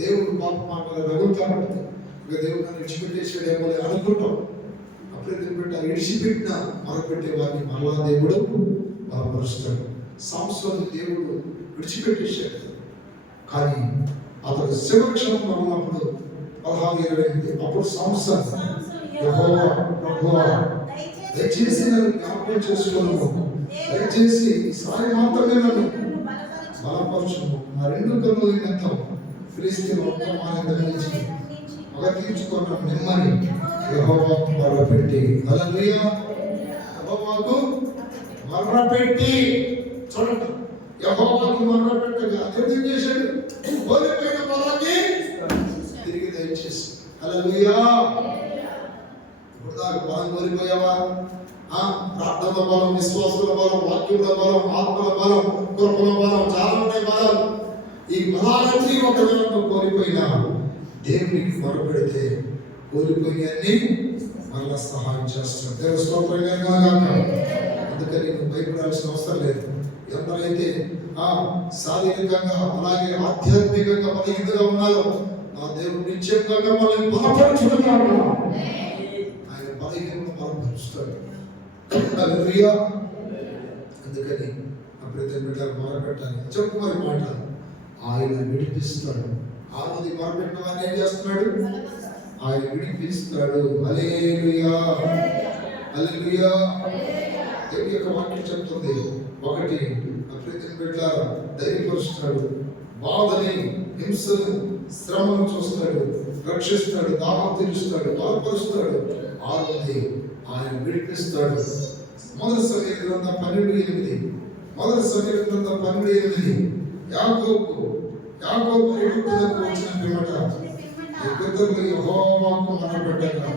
దేవుడు పాప మాటలు రగులుతాడు. ఇక దేవుడు నన్ను విడిచిపెట్టేసాడేమో అనుకుంటాం. విడిచిపెట్టిన మొరపెట్టే వారిని మరలా దేవుడు బలపరుస్తాడు. సంస్థను దేవుడు విడిచిపెట్టేశాడు, కానీ అతడు శివక్షణంలో ఉన్నప్పుడు 16-28 అప్పుడు సంస్థ యెహోవా ప్రభువా దయచేసి నన్ను జ్ఞాపకం చేసుకోను, దయచేసి ఈసారి మాత్రమే నన్ను బలపరచును. నా 2 కన్నుల నిమిత్తం ఫిలిష్తీయుల ఒప్పమాన్ని దొంగిలించి పగ తీర్చుకున్న మిమ్మల్ని యెహోవాకు మొరపెట్టి. హల్లెలూయా. యెహోవాకు మొరపెట్టి. చూడండి, యెహోవాకు మొరపెట్టగా దేవుడు ఏం చేశాడు? కోల్పోయిన బలాన్ని తిరిగి దయచేసి. హల్లెలూయా. ఇప్పుడు దాకా బలం కోల్పోయావా? ప్రార్థన బలం, విశ్వాసుల బలం, వాక్యుల బలం, ఆత్మల బలం, కృపల బలం, చాలా ఉన్నాయి బలం. ఈ బలాలన్నీ ఒకవేళ కోల్పోయినా దేవునికి మొరపెడితే కోల్పోయినన్ని మళ్ళా సహాయం చేస్తాడు. దేవుడు స్తోత్రంగా కలగాక. అందుకని నువ్వు భయపడాల్సిన అవసరం లేదు. ఎందరైతే శారీరకంగా అలాగే ఆధ్యాత్మికంగా బలహీనంగా ఉన్నారో నా దేవుడు నిశ్చయంగా మిమ్మల్ని బలపరుచుతున్నాడు. ఆయన బలహీనతను బలపరుస్తాడు. హల్లెలూయా. అందుకని అప్పుడు బిడ్డలు మొరపెట్టాలి. చెప్పు మరి మాట, ఆయన విడిపిస్తాడు. 6వది మొరపెట్టిన వారిని ఏం చేస్తున్నాడు? ఆయన విడిపిస్తాడు. హల్లెలూయా. హల్లెలూయా. దేవుని యొక్క వాక్యం చెప్తుంది. 1 అప్రీతిని బిడ్డలారా ధైర్యపరుస్తాడు. బాధని, హింసను, శ్రమను చూస్తాడు, రక్షిస్తాడు, దాహం తీరుస్తాడు, బలపరుస్తాడు. 6వది ఆయన విడిపిస్తాడు. మొదటి సమూయేలు గ్రంథం 12:8 యాకోబు ఎగుప్తులకు వచ్చిన పిమ్మట యెహోవాకు మొరపెట్టగా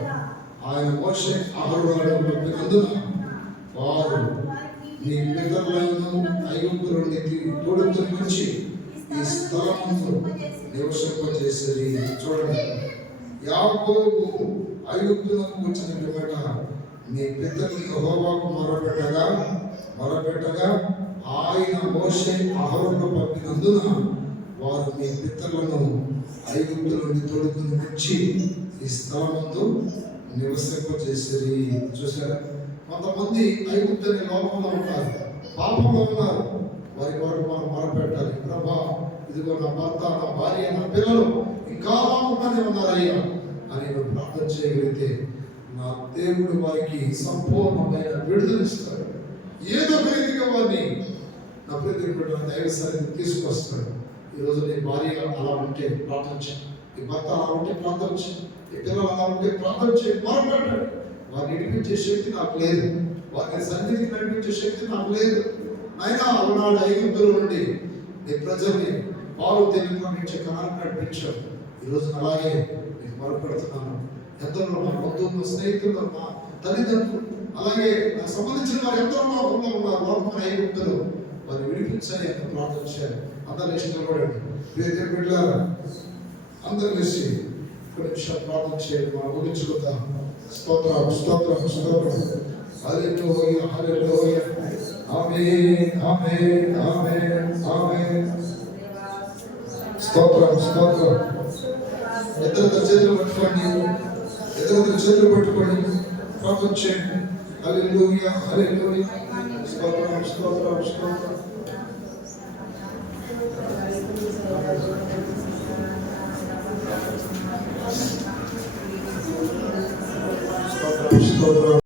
ఆయన మోషే అహరోనులను పంపినందున వారు నీ పితరులను ఐగుప్తు నుండి తోడుకొని వచ్చి ఈ స్థలమును నివసింపజేసేది. చూడండి, యాకోబు ఐగుప్తులకు వచ్చిన పిమ్మట నీ పితరులు యెహోవాకు మొరపెట్టగా ఆయన మోషే అహరోనులను పంపినందున వారు మీ పితరులను ఐగుప్తు నుండి తోడుకొని వచ్చి ఈ స్థలమందు నివసింపజేసేది. చూసారా, కొంతమంది ఐగుప్తు అనే లోకంలో ఉంటారు, పాపంలో ఉన్నారు. వారి కొరకు మనం మొరపెట్టాలి. ప్రభా, ఇదిగో నా భర్త, నా భార్య, నా పిల్లలు ఇంకా పాపంగానే ఉన్నారయ్యా అని నువ్వు ప్రార్థన చేయగలిగితే నా దేవుడు వారికి సంపూర్ణమైన విడుదలిస్తాడు. ఏదో ఒక రీతిగా వారిని నా ప్రతిపడిన దైవ సన్నిధికి తీసుకొస్తాడు. ఈరోజు నీ భార్య అలా ఉంటే ప్రార్థించు, నీ భర్త అలా ఉంటే ప్రార్థించు, నీ పిల్లలు అలా ఉంటే ప్రార్థించి మొరపెట్టాడు. వారిని నడిపించే శక్తి నాకు లేదు, వారిని సన్నిధికి నడిపించే శక్తి నాకు లేదు. అయినా అలనాడు ఐగుప్తుల నుండి నీ ప్రజల్ని పాలు తెలియనించే కణాన్ని నడిపించాడు. ఈరోజు అలాగే నేను మొరపెడుతున్నాను. ఎందరో మా బంధువులు, స్నేహితులు, మా తల్లిదండ్రులు, అలాగే నాకు సంబంధించిన వారు ఎందరో లోకంలో ఉన్నారు. లోకమైన ఐగుప్తులు వారిని విడిపించాలి అని ప్రార్థించారు. అందరూ లేచి నిలబడండి. ప్రియమైన బిడ్డలారా, అందరూ లేచి ఒక నిమిషం ప్రార్థన చేయండి. మనం ముగించుకుందాం. స్తోత్రం, స్తోత్రం, స్తోత్రం. హల్లెలూయా, హల్లెలూయా. ఆమేన్, ఆమేన్, ఆమేన్, ఆమేన్. స్తోత్రం, స్తోత్రం. ఇద్దరు చేతులు పట్టుకోండి, ఇద్దరు చేతులు పట్టుకోండి, ప్రార్థన చేయండి. హల్లెలూయా, హల్లెలూయా. స్తోత్రం, స్తోత్రం, స్తోత్రం. స్తోత్రం, స్తోత్రం.